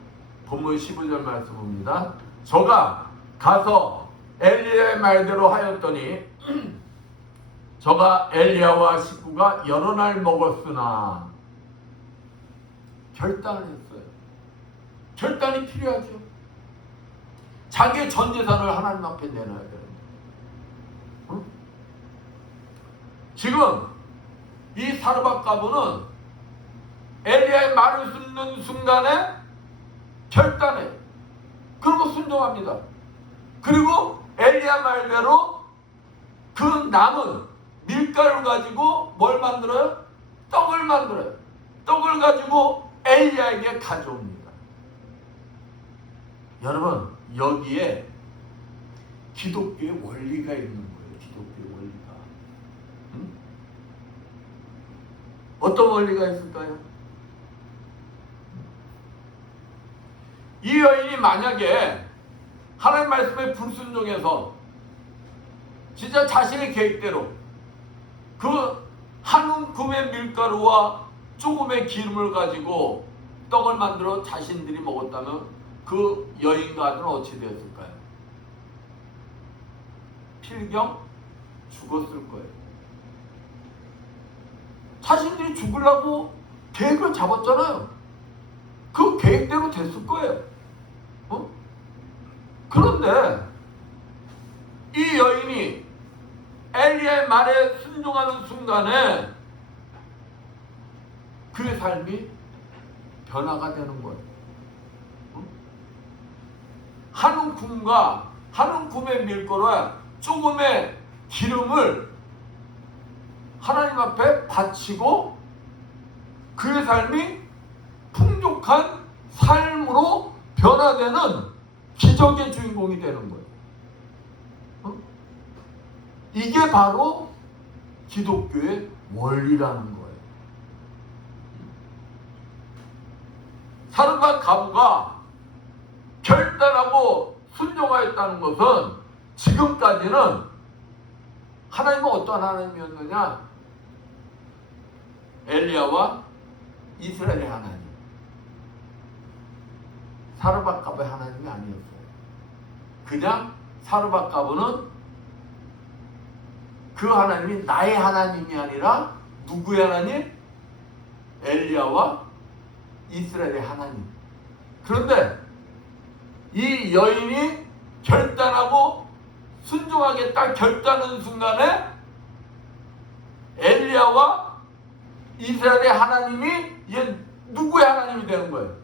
본문 15절 말씀입니다. 저가 가서 엘리야의 말대로 하였더니 저가 엘리야와 식구가 여러 날 먹었으나 결단을 했어요. 결단이 필요하죠. 자기의 전 재산을 하나님 앞에 내놔야 되는데. 응? 지금 이 사르밧 가부는 엘리야의 말을 듣는 순간에 결단해. 그리고 순종합니다. 그리고 엘리야 말대로 그 남은 밀가루 가지고 뭘 만들어요? 떡을 만들어요. 떡을 가지고 엘리야에게 가져옵니다. 여러분, 여기에 기독교의 원리가 있는 거예요. 기독교의 원리가. 응? 어떤 원리가 있을까요? 이 여인이 만약에 하나님 말씀에 불순종해서 진짜 자신의 계획대로 그 한 움큼의 밀가루와 조금의 기름을 가지고 떡을 만들어 자신들이 먹었다면 그 여인과 아들은 어찌 되었을까요? 필경 죽었을 거예요. 자신들이 죽으려고 계획을 잡았잖아요. 그 계획대로 됐을 거예요. 그런데 이 여인이 엘리야의 말에 순종하는 순간에 그의 삶이 변화가 되는 거예요. 한 움큼과 한 움큼의 밀가루와 조금의 기름을 하나님 앞에 바치고 그의 삶이 풍족한 삶으로 변화되는 기적의 주인공이 되는 거예요. 이게 바로 기독교의 원리라는 거예요. 사르밧 가부가 결단하고 순종하였다는 것은 지금까지는 하나님은 어떤 하나님이었느냐? 엘리야와 이스라엘의 하나님. 사르밧 가부의 하나님이 아니었어요. 그냥 사르밧 가부는 그 하나님이 나의 하나님이 아니라 누구의 하나님? 엘리야와 이스라엘의 하나님. 그런데 이 여인이 결단하고 순종하겠다 결단하는 순간에 엘리야와 이스라엘의 하나님이 이제 누구의 하나님이 되는 거예요?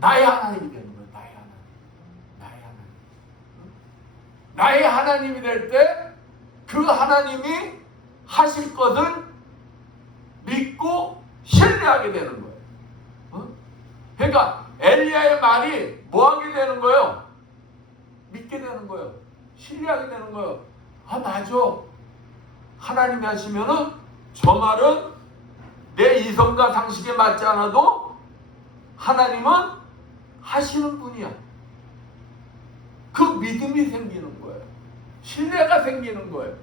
나의 하나님이 되는 거예요. 나의 하나님. 나의 하나님. 나의 하나님이 될 때 그 하나님이 하실 것을 믿고 신뢰하게 되는 거예요. 그러니까 엘리야의 말이 뭐 하게 되는 거예요? 믿게 되는 거예요. 신뢰하게 되는 거예요. 아, 맞아. 하나님이 하시면은 저 말은 내 이성과 상식에 맞지 않아도 하나님은 하시는 분이야. 그 믿음이 생기는 거예요. 신뢰가 생기는 거예요.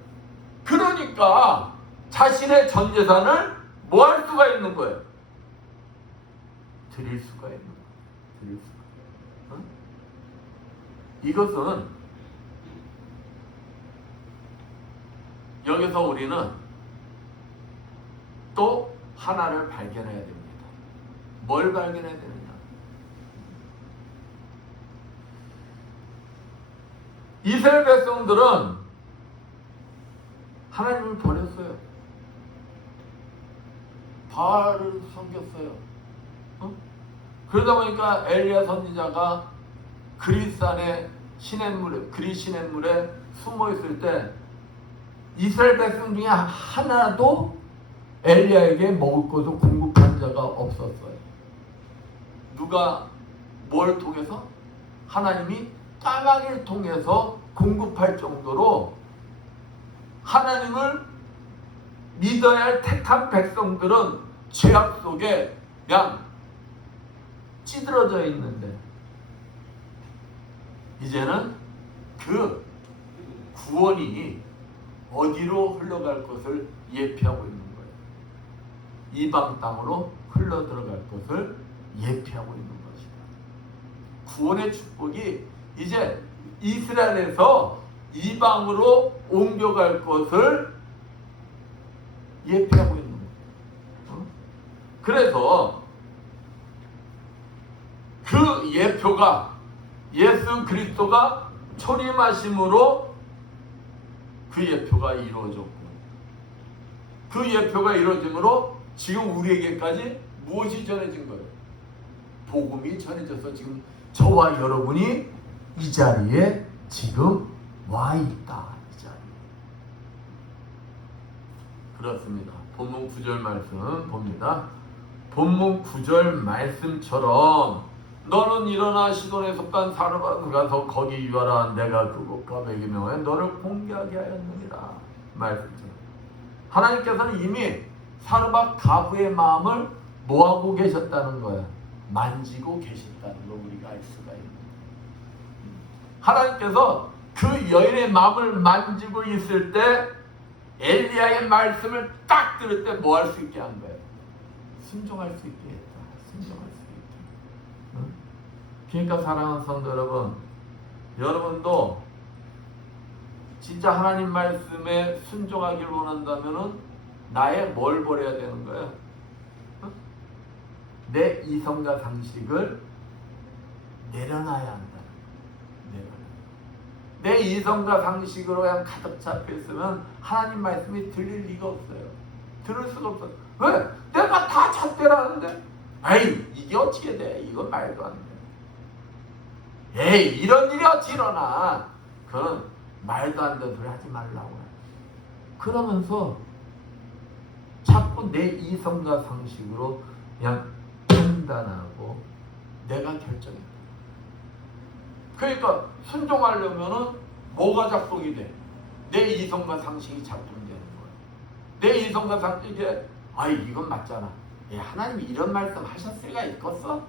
그러니까 자신의 전 재산을 뭐 할 수가 있는 거예요? 드릴 수가 있는 거예요. 드릴 수가. 이것은 여기서 우리는 또 하나를 발견해야 됩니다. 뭘 발견해야 되느냐? 이스라엘 백성들은 하나님을 버렸어요. 바알을 섬겼어요. 그러다 보니까 엘리야 선지자가 그리스산의 시냇물에 숨어 있을 때 이스라엘 백성 중에 하나도 엘리야에게 먹을 것을 공급한 자가 없었어요. 누가 뭘 통해서? 하나님이 까마귀를 통해서 공급할 정도로 하나님을 믿어야 할 택한 백성들은 죄악 속에 그냥 찌들어져 있는데 이제는 그 구원이 어디로 흘러갈 것을 예표하고 있는 거예요. 이방 땅으로 흘러 들어갈 것을 예표하고 있는 것이다. 구원의 축복이 이제 이스라엘에서 이방으로 옮겨갈 것을 예표하고 있는 거예요. 그래서 그 예표가 예수 그리스도가 초림하심으로 그 예표가 이루어졌고, 그 예표가 이루어짐으로 지금 우리에게까지 무엇이 전해진 거예요? 복음이 전해져서 지금 저와 여러분이 이 자리에 지금 와 있다. 이 자리에. 그렇습니다. 본문 9절 말씀 봅니다. 본문 9절 말씀처럼 너는 일어나 시돈에 속한 사르밧으로 가서 거기 유하라. 내가 그곳과 매기명에 너를 공개하게 하였느니라. 말씀처럼 하나님께서는 이미 사르밧 가부의 마음을 뭐하고 계셨다는 거예요? 만지고 계셨다는 걸 우리가 알 수가 있는 거예요. 하나님께서 그 여인의 마음을 만지고 있을 때 엘리야의 말씀을 딱 들을 때 뭐 할 수 있게 한 거예요? 순종할 수 있게 했다. 순종할 수 있게. 응? 그러니까 사랑하는 성도 여러분, 여러분도 진짜 하나님 말씀에 순종하기를 원한다면은 나의 뭘 버려야 되는 거예요? 응? 내 이성과 상식을 내려놔야 한다. 내 이성과 상식으로 그냥 가득 잡혀 있으면 하나님 말씀이 들릴 리가 없어요. 들을 수가 없어요. 왜? 내가 다 잣대라는데. 에이, 이게 어떻게 돼? 이건 말도 안 돼. 에이, 이런 일이 어찌 일어나? 그건 말도 안 되는 소리 하지 말라고. 그러면서 자꾸 내 이성과 상식으로 그냥 판단하고 내가 결정했다. 그러니까 순종하려면은 뭐가 작동이 돼? 내 이성과 상식이 작동되는 거야. 내 이성과 상식이 아이 이건 맞잖아. 하나님이 이런 말씀 하셨을 리가 있겠어?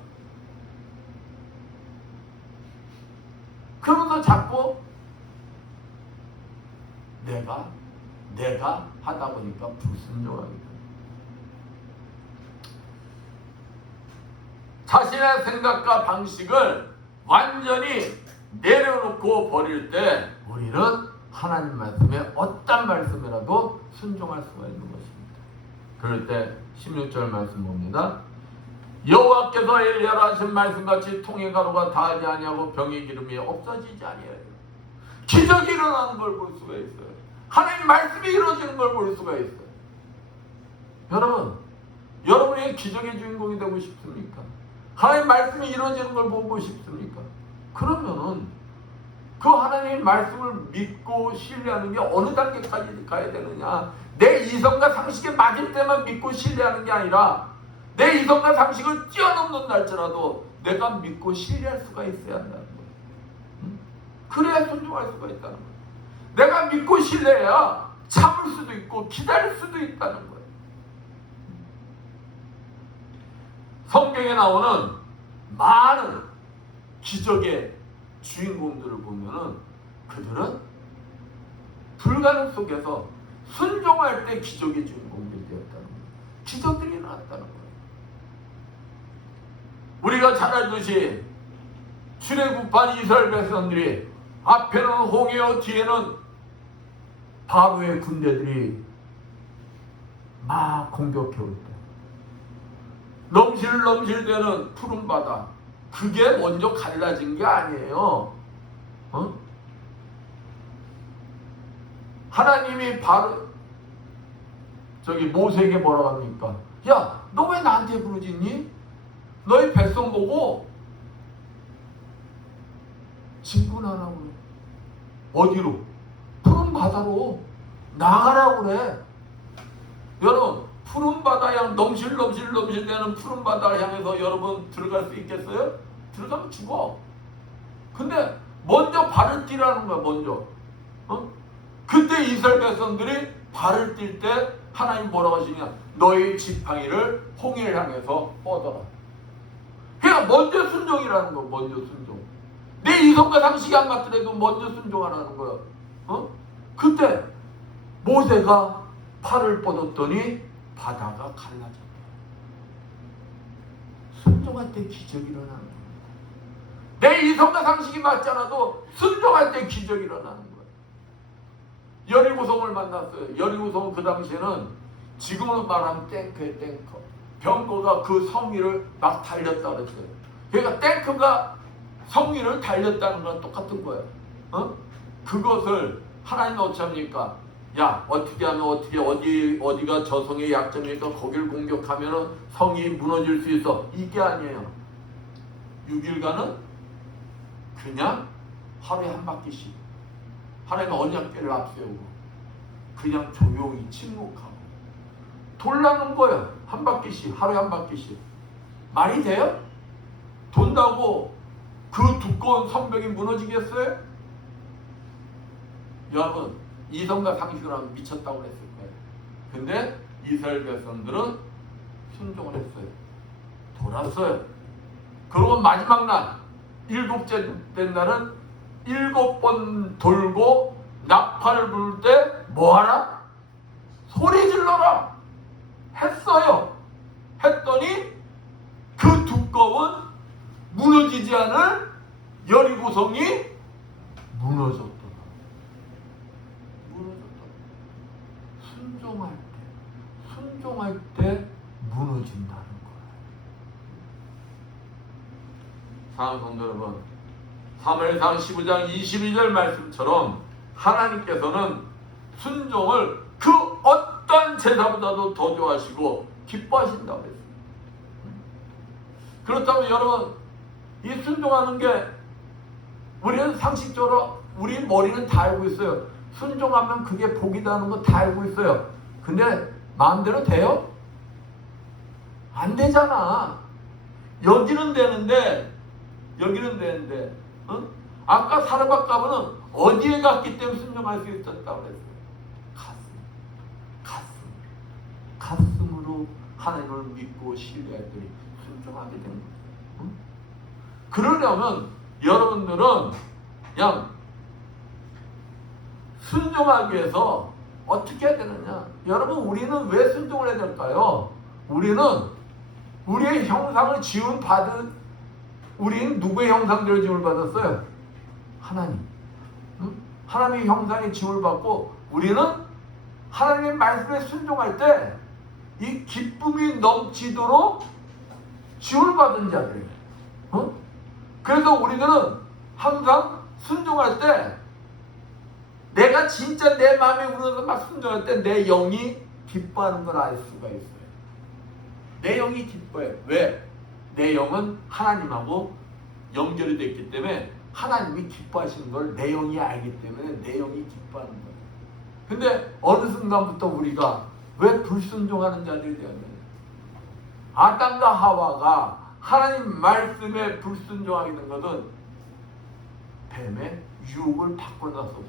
그러면서 자꾸 내가 하다 보니까 불순종하게 돼. 자신의 생각과 방식을 완전히 내려놓고 버릴 때 우리는 하나님 말씀에 어떤 말씀이라도 순종할 수가 있는 것입니다. 그럴 때 16절 말씀 봅니다. 여호와께서 엘리야로 하신 말씀같이 통의 가루가 다하지 아니하고 병의 기름이 없어지지 아니하여 기적이 일어나는 걸 볼 수가 있어요. 하나님 말씀이 이루어지는 걸 볼 수가 있어요. 여러분이 기적의 주인공이 되고 싶습니까? 하나님 말씀이 이루어지는 걸 보고 싶습니까? 그러면은 그 하나님의 말씀을 믿고 신뢰하는 게 어느 단계까지 가야 되느냐? 내 이성과 상식에 맞을 때만 믿고 신뢰하는 게 아니라 내 이성과 상식을 뛰어넘는 날짜라도 내가 믿고 신뢰할 수가 있어야 한다는 거예요. 응? 그래야 순종할 수가 있다는 거예요. 내가 믿고 신뢰해야 참을 수도 있고 기다릴 수도 있다는 거예요. 성경에 나오는 많은 기적의 주인공들을 보면은 그들은 불가능 속에서 순종할 때 기적의 주인공들이 되었다는 거예요. 기적들이 나왔다는 거예요. 우리가 잘 알듯이 출애굽한 이스라엘 백성들이 앞에는 홍해요, 뒤에는 바로의 군대들이 막 공격해 올 때 넘실넘실대는 푸른 바다, 그게 먼저 갈라진 게 아니에요. 하나님이 바로 모세에게 뭐라고 합니까? 야, 너 왜 나한테 부르짖니? 너희 백성 보고 진군하라고 그래. 어디로? 푸른 바다로 나가라고 그래. 여러분, 푸른 바다 향 넘실넘실되는 푸른 바다를 향해서 여러분 들어갈 수 있겠어요? 들어가면 죽어. 근데 먼저 발을 띄라는 거야. 먼저. 그때 이스라엘 백성들이 발을 띨 때 하나님 뭐라고 하시냐? 너희 지팡이를 홍해를 향해서 뻗어라. 그러니까 먼저 순종이라는 거. 먼저 순종. 내 이성과 상식이 안 맞더라도 먼저 순종하라는 거야. 그때 모세가 팔을 뻗었더니 바다가 갈라졌다. 순종할 때 기적이 일어나는 겁니다. 내 이성과 상식이 맞지 않아도 순종할 때 기적이 일어나는 거예요. 여리고성을 만났어요. 여리고성은 그 당시에는 지금으로 말하면 탱크에 탱커. 병거가 그 성위를 막 달렸다 그랬어요. 그러니까 탱크가 성위를 달렸다는 건 똑같은 거예요. 그것을 하나님 어찌합니까? 야, 어떻게 하면 어디가 저성의 약점이니까 거기를 공격하면은 성이 무너질 수 있어. 이게 아니에요. 6일간은 그냥 하루에 한 바퀴씩 하나님의 언약궤를 앞세우고 그냥 조용히 침묵하고 돌라는 거예요. 한 바퀴씩, 하루에 한 바퀴씩. 말이 돼요? 돈다고 그 두꺼운 성벽이 무너지겠어요? 여러분, 이성과 상식으로 하면 미쳤다고 그랬을 거예요. 근데 이스라엘 백성들은 순종을 했어요. 돌았어요. 그리고 마지막 날, 7째 된 날은 7번 돌고 나팔을 부를 때 뭐하라? 소리 질러라! 했어요. 했더니 그 두꺼운 무너지지 않을 여리고성이 무너졌다. 순종할 때 무너진다는 거예요. 사랑하는 성도 여러분, 사무엘상 15장 22절 말씀처럼 하나님께서는 순종을 그 어떤 제사보다도 더 좋아하시고 기뻐하신다고 했어요. 그렇다면 여러분, 이 순종하는 게 우리는 상식적으로 우리 머리는 다 알고 있어요. 순종하면 그게 복이라는 거 다 알고 있어요. 근데 마음대로 돼요? 안 되잖아. 여기는 되는데 아까 사르밧 가문은 어디에 갔기 때문에 순종할 수 있었다고 그랬어요? 가슴으로 하나님을 믿고 신뢰했더니 순종하게 된 거예요. 그러려면 여러분들은 그냥 순종하기 위해서 어떻게 해야 되느냐? 여러분, 우리는 왜 순종을 해야 될까요? 우리는 우리의 형상을 지음받은, 우리는 누구의 형상대로 지음을 받았어요? 하나님. 하나님의 형상의 지음을 받고 우리는 하나님의 말씀에 순종할 때 이 기쁨이 넘치도록 지음을 받은 자들이에요. 그래서 우리들은 항상 순종할 때 내가 진짜 내 마음에 우러서 막 순종할 때 내 영이 기뻐하는 걸 알 수가 있어요. 내 영이 기뻐해. 왜? 내 영은 하나님하고 연결이 됐기 때문에 하나님이 기뻐하시는 걸 내 영이 알기 때문에 내 영이 기뻐하는 거예요. 근데 어느 순간부터 우리가 왜 불순종하는 자들이 되었느냐? 아담과 하와가 하나님 말씀에 불순종하게 된 것은 뱀의 유혹을 받고 나서부터,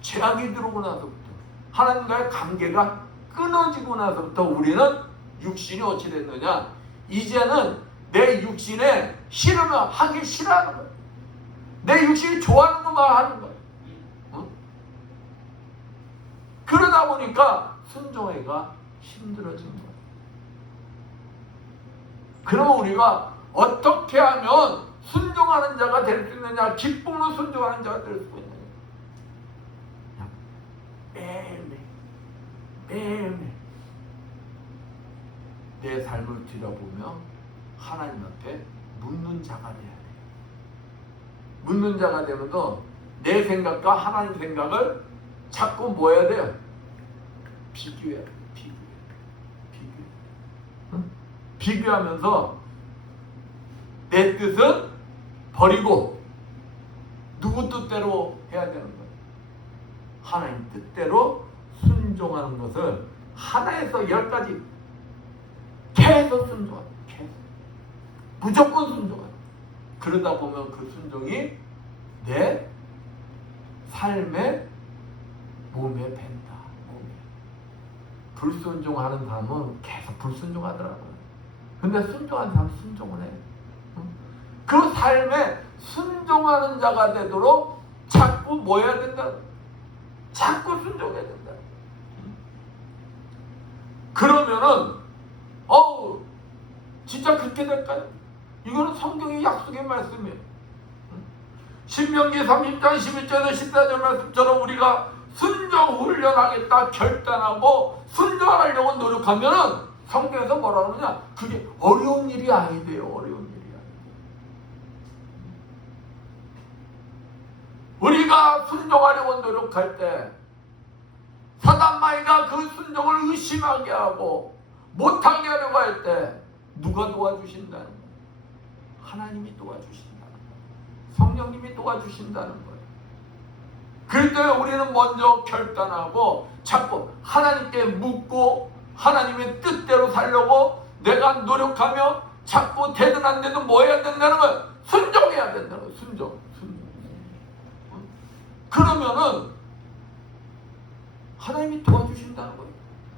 죄악이 들어오고 나서부터, 하나님과의 관계가 끊어지고 나서부터 우리는 육신이 어찌 됐느냐? 이제는 내 육신에 싫으면 하기 싫어하는 거예요. 내 육신이 좋아하는 것만 하는 거예요. 그러다 보니까 순종하기가 힘들어진 거예요. 그러면 우리가 어떻게 하면 순종하는 자가 될 수 있느냐? 기쁨으로 순종하는 자가 될 수 있느냐? 매일매일 내 삶을 뒤져보며 하나님 앞에 묻는 자가 돼야 돼. 묻는 자가 되면서 내 생각과 하나님 생각을 자꾸 뭐 해야 돼요? 비교해야 돼. 비교하면서 내 뜻은 버리고 누구 뜻대로 해야 되는 거예요? 하나님 뜻대로 순종하는 것을 하나에서 10가지 계속 순종하는, 계속 무조건 순종하는. 그러다 보면 그 순종이 내 삶의 몸에 밴다. 불순종하는 사람은 계속 불순종하더라고요. 근데 순종하는 사람은 순종을 해요. 그 삶에 순종하는 자가 되도록 자꾸 뭐 해야 된다? 자꾸 순종해야 된다. 그러면은 진짜 그렇게 될까요? 이거는 성경의 약속의 말씀이에요. 신명기 30장 11절에서 14절 말씀처럼 우리가 순종 훈련하겠다 결단하고 순종하려고 노력하면은 성경에서 뭐라 그러냐? 그게 어려운 일이 아니대요. 어려운 일이 아니에요. 우리가 순종하려고 노력할 때 사단마귀가 그 순종을 의심하게 하고 못하게 하려고 할 때 누가 도와주신다는 거예요? 하나님이 도와주신다는 거예요. 성령님이 도와주신다는 거예요. 그럴 때 우리는 먼저 결단하고 자꾸 하나님께 묻고 하나님의 뜻대로 살려고 내가 노력하며 자꾸 되든 안 되든 뭐 해야 된다는 거예요? 순종해야 된다는 거예요. 순종. 그러면은 하나님이 도와주신다는 거예요.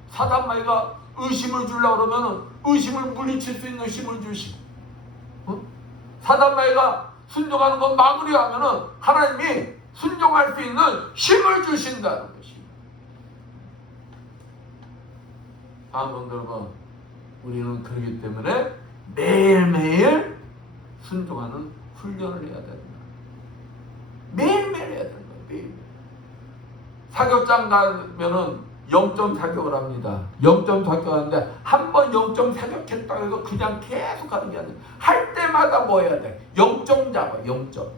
사단마귀가 의심을 주려고 그러면은 의심을 물리칠 수 있는 힘을 주시고, 사단마귀가 순종하는 거 막으려 하면은 하나님이 순종할 수 있는 힘을 주신다는 것입니다. 여러분, 우리는 그렇기 때문에 매일매일 순종하는 훈련을 해야 된다. 매일매일 해야 된다. 매일매일. 사격장 가면은 0점 사격을 합니다. 0점 사격하는데 한 번 0점 사격했다고 해서 그냥 계속 하는 게 아니라 할 때마다 뭐 해야 돼? 0점 잡아. 0점.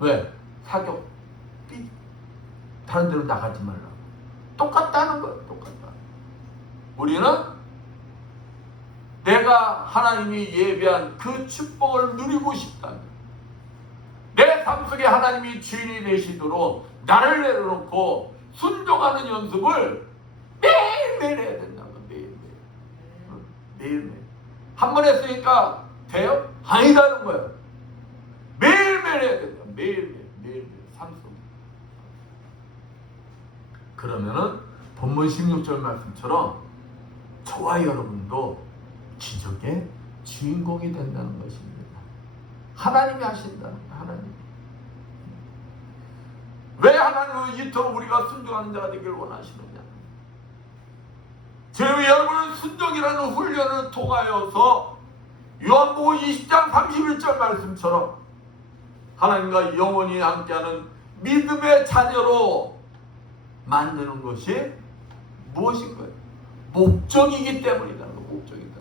왜? 사격 삐 다른 데로 나가지 말라고. 똑같다는 거예요. 똑같다. 우리는 내가 하나님이 예비한 그 축복을 누리고 싶다면 내 삶 속에 하나님이 주인이 되시도록 나를 내려놓고 순종하는 연습을 매일매일 해야 된다는 거예요. 매일매일. 매일매일. 한 번 했으니까 돼요? 아니다는 거예요. 매일매일 해야 된다. 매일매일. 매일매일. 삶 속에. 그러면은 본문 16절 말씀처럼 저와 여러분도 기적의 주인공이 된다는 것입니다. 하나님이 하신다는 거예요. 하나님. 왜 하나님은 이토록 우리가 순종하는 자가 되기를 원하시느냐? 저희 여러분은 순종이라는 훈련을 통하여서 요한복음 20장 31절 말씀처럼 하나님과 영원히 함께하는 믿음의 자녀로 만드는 것이 무엇인가요? 목적이기 때문이라는 거. 목적이다.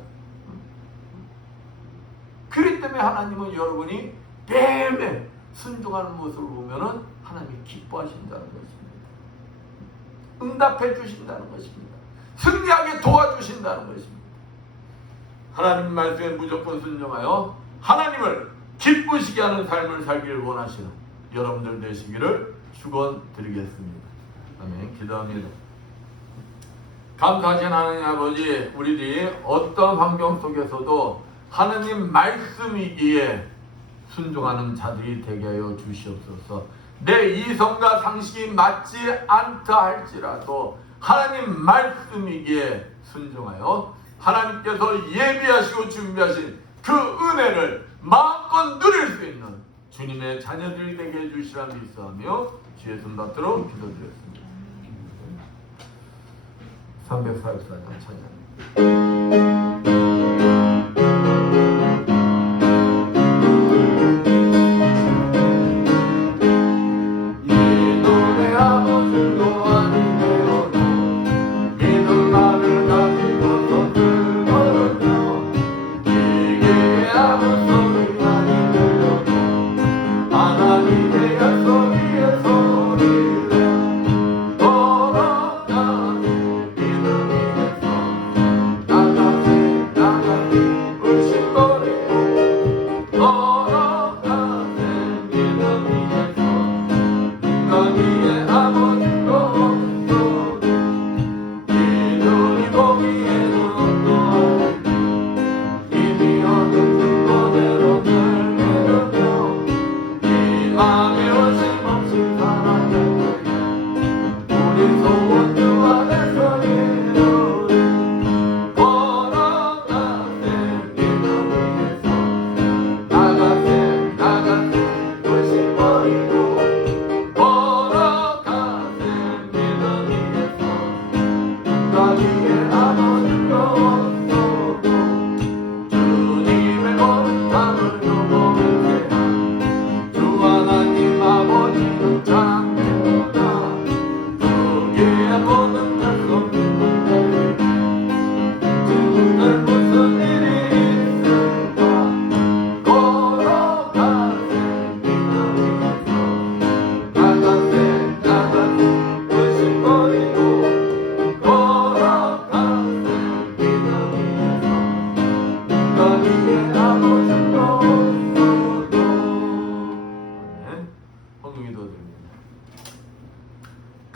그렇기 때문에 하나님은 여러분이 매일매일 순종하는 모습을 보면은 하나님이 기뻐하신다는 것입니다. 응답해 주신다는 것입니다. 승리하게 도와주신다는 것입니다. 하나님 말씀에 무조건 순종하여 하나님을 기쁘시게 하는 삶을 살기를 원하시는 여러분들 되시기를 축원드리겠습니다. 아멘. 기도합니다. 감사하신 하나님 아버지, 우리들이 어떤 환경 속에서도 하나님 말씀이기에 순종하는 자들이 되게 하여 주시옵소서. 내 이성과 상식이 맞지 않다 할지라도 하나님 말씀이기에 순종하여 하나님께서 예비하시고 준비하신 그 은혜를 마음껏 누릴 수 있는 주님의 자녀들이 되게 해주시라 믿사하며 주의 손 받들어 기도드렸습니다. 344장 찬양. 나중에 아버지도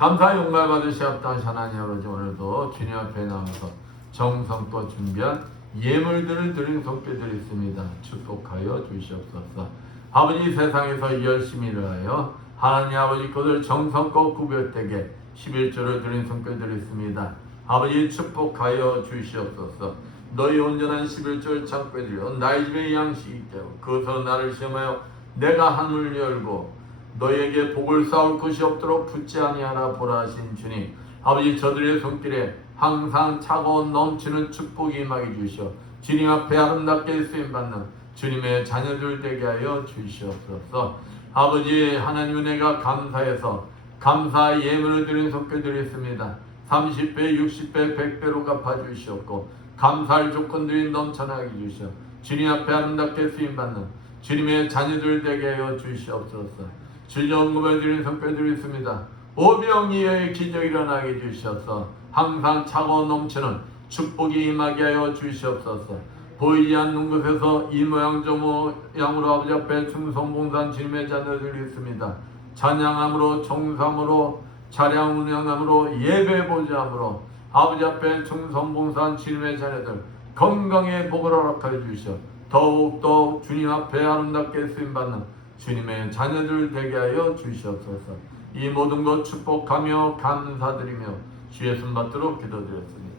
감사 용말 받으시옵다. 하나님 아버지, 오늘도 주님 앞에 나와서 정성껏 준비한 예물들을 드린 손길 드렸습니다. 축복하여 주시옵소서. 아버지, 세상에서 열심히 일하여 하나님 아버지 것을 정성껏 구별되게 11조를 드린 손길 드렸습니다. 아버지, 축복하여 주시옵소서. 너희 온전한 11조를 창고에 들여 나의 집에 양식이 있게 하고 그것으로 나를 시험하여 내가 하늘을 열고 너희에게 복을 쌓을 것이 없도록 붙지 아니하라 보라 하신 주님, 아버지, 저들의 손길에 항상 차가운 넘치는 축복이 임하게 주시어 주님 앞에 아름답게 쓰임받는 주님의 자녀들 되게 하여 주시옵소서. 아버지 하나님, 은혜가 감사해서 감사 예물을 드린 손길 드렸습니다. 30배, 60배, 100배로 갚아주시옵고 감사할 조건들이 넘쳐나게 주시어 주님 앞에 아름답게 쓰임받는 주님의 자녀들 되게 하여 주시옵소서. 질정금을 드린 손길 드렸습니다. 오병이어의 기적이 일어나게 주셔서 항상 차고 넘치는 축복이 임하게 하여 주시옵소서. 보이지 않는 곳에서 이 모양 저 모양으로 아버지 앞에 충성봉산 주님의 자녀들이 있습니다. 찬양함으로, 정삼으로, 차량 운영함으로, 예배 보좌함으로 아버지 앞에 충성봉산 주님의 자녀들 건강의 복을 허락하여 주시어 더욱더 주님 앞에 아름답게 쓰임받는 주님의 자녀들 되게 하여 주시옵소서. 이 모든 것 축복하며 감사드리며 주의 손 받도록 기도드렸습니다.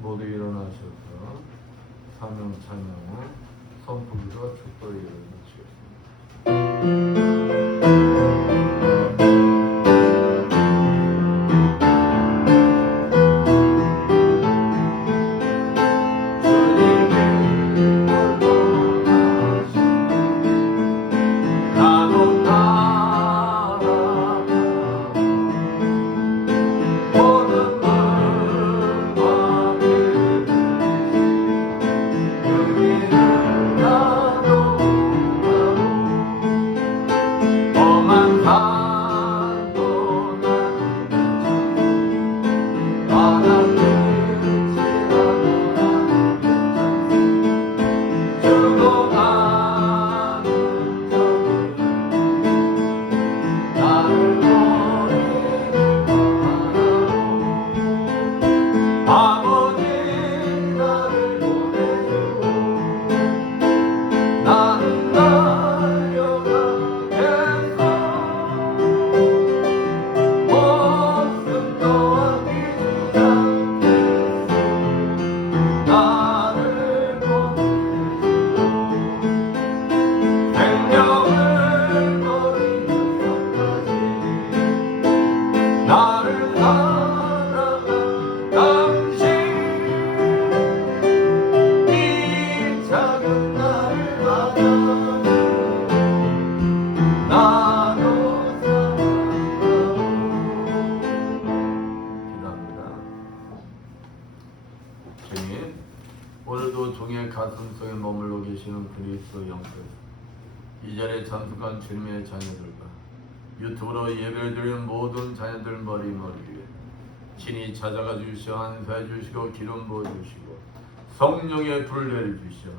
모두 일어나셔서 사명 찬양을 선포기도 축도를 이루어주시겠습니다. 가슴속에 머물러 계시는 그리스도 영들, 이 자리에 참석한 주님의 자녀들과 유튜브로 예배를 드리는 모든 자녀들 머리 위에 친히 찾아가 주시어 안수해 주시고 기름 부어 주시고 성령의 불을 내려주시어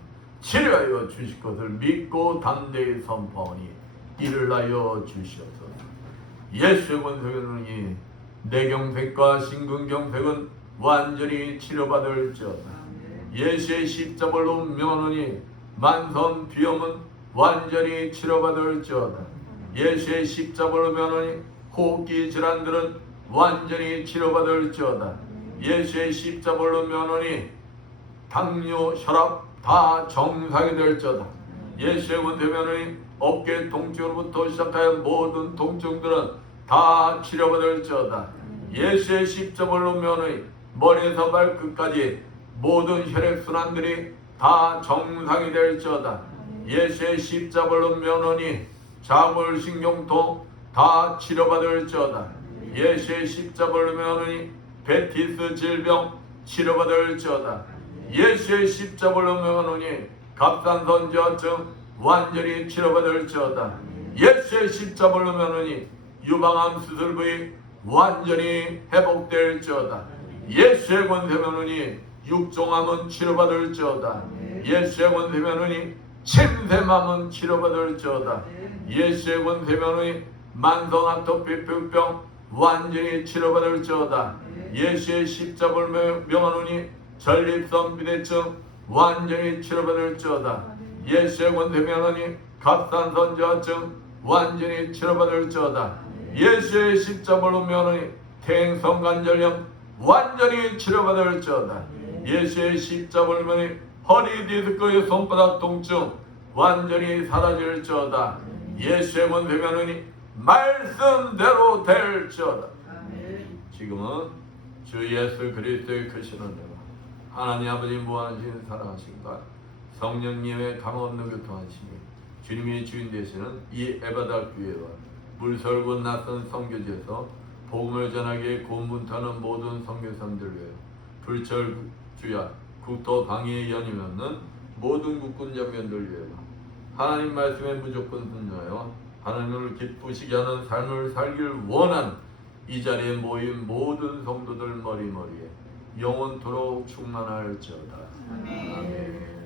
치료하여 주실 것을 믿고 담대히 선포하니 이를 하여 주시옵소서. 예수의 권세는 뇌경색과 심근경색은 완전히 치료받을지어다. 예수의 십자벌로 명하노니 만성 비염은 완전히 치료받을지어다. 예수의 십자벌로 명하노니 호흡기 질환들은 완전히 치료받을지어다. 예수의 십자벌로 명하노니 당뇨, 혈압 다 정상이 될지어다. 예수의 권세 명하노니 어깨 통증으로부터 시작하여 모든 통증들은 다 치료받을지어다. 예수의 십자벌로 명하노니 머리에서 발끝까지 모든 혈액순환들이 다 정상이 될지어다. 예수의 십자벌로 면허니 자골신경통 다 치료받을지어다. 예수의 십자벌로 면허니 베티스 질병 치료받을지어다. 예수의 십자벌로 면허니 갑상선 저하증 완전히 치료받을지어다. 예수의 십자벌로 면허니 유방암 수술 부위 완전히 회복될지어다. 예수의 권세 면허니 육종암은 치료받을지어다. 예수의 권세 면허니 침샘함은 치료받을지어다. 예수의 권세면의 만성 아토피병 완전히 치료받을지어다. 예수의 십자가를 명하노니 전립선 비대증 완전히 치료받을지어다. 예수의 권세 명하노니 갑상선 저하증 완전히 치료받을지어다. 예수의 십자가를 명하노니 태행성관절염 완전히 치료받을지어다. 예수의 십자가를 명하노니 허리 디스크의 손바닥 통증 완전히 사라질지어다. 예수의 권세 명하노니 말씀대로 될지어다. 지금은 주 예수 그리스도의 크신 은혜와 하나님 아버지 무한하신 사랑하심과 성령님의 감없는 교통하심이 주님이 주인 되시는 이 에바다 교회와 물설고 낯선 선교지에서 복음을 전하기에 고문타는 모든 선교사님들 위해 불철 주야 국토 방위에 연임 없는 모든 국군 장병들 위해 하나님 말씀에 무조건 순종하여 하나님을 기쁘시게 하는 삶을 살길 원하는 이 자리에 모인 모든 성도들 머리머리에 영원토록 충만할지어다. 아멘.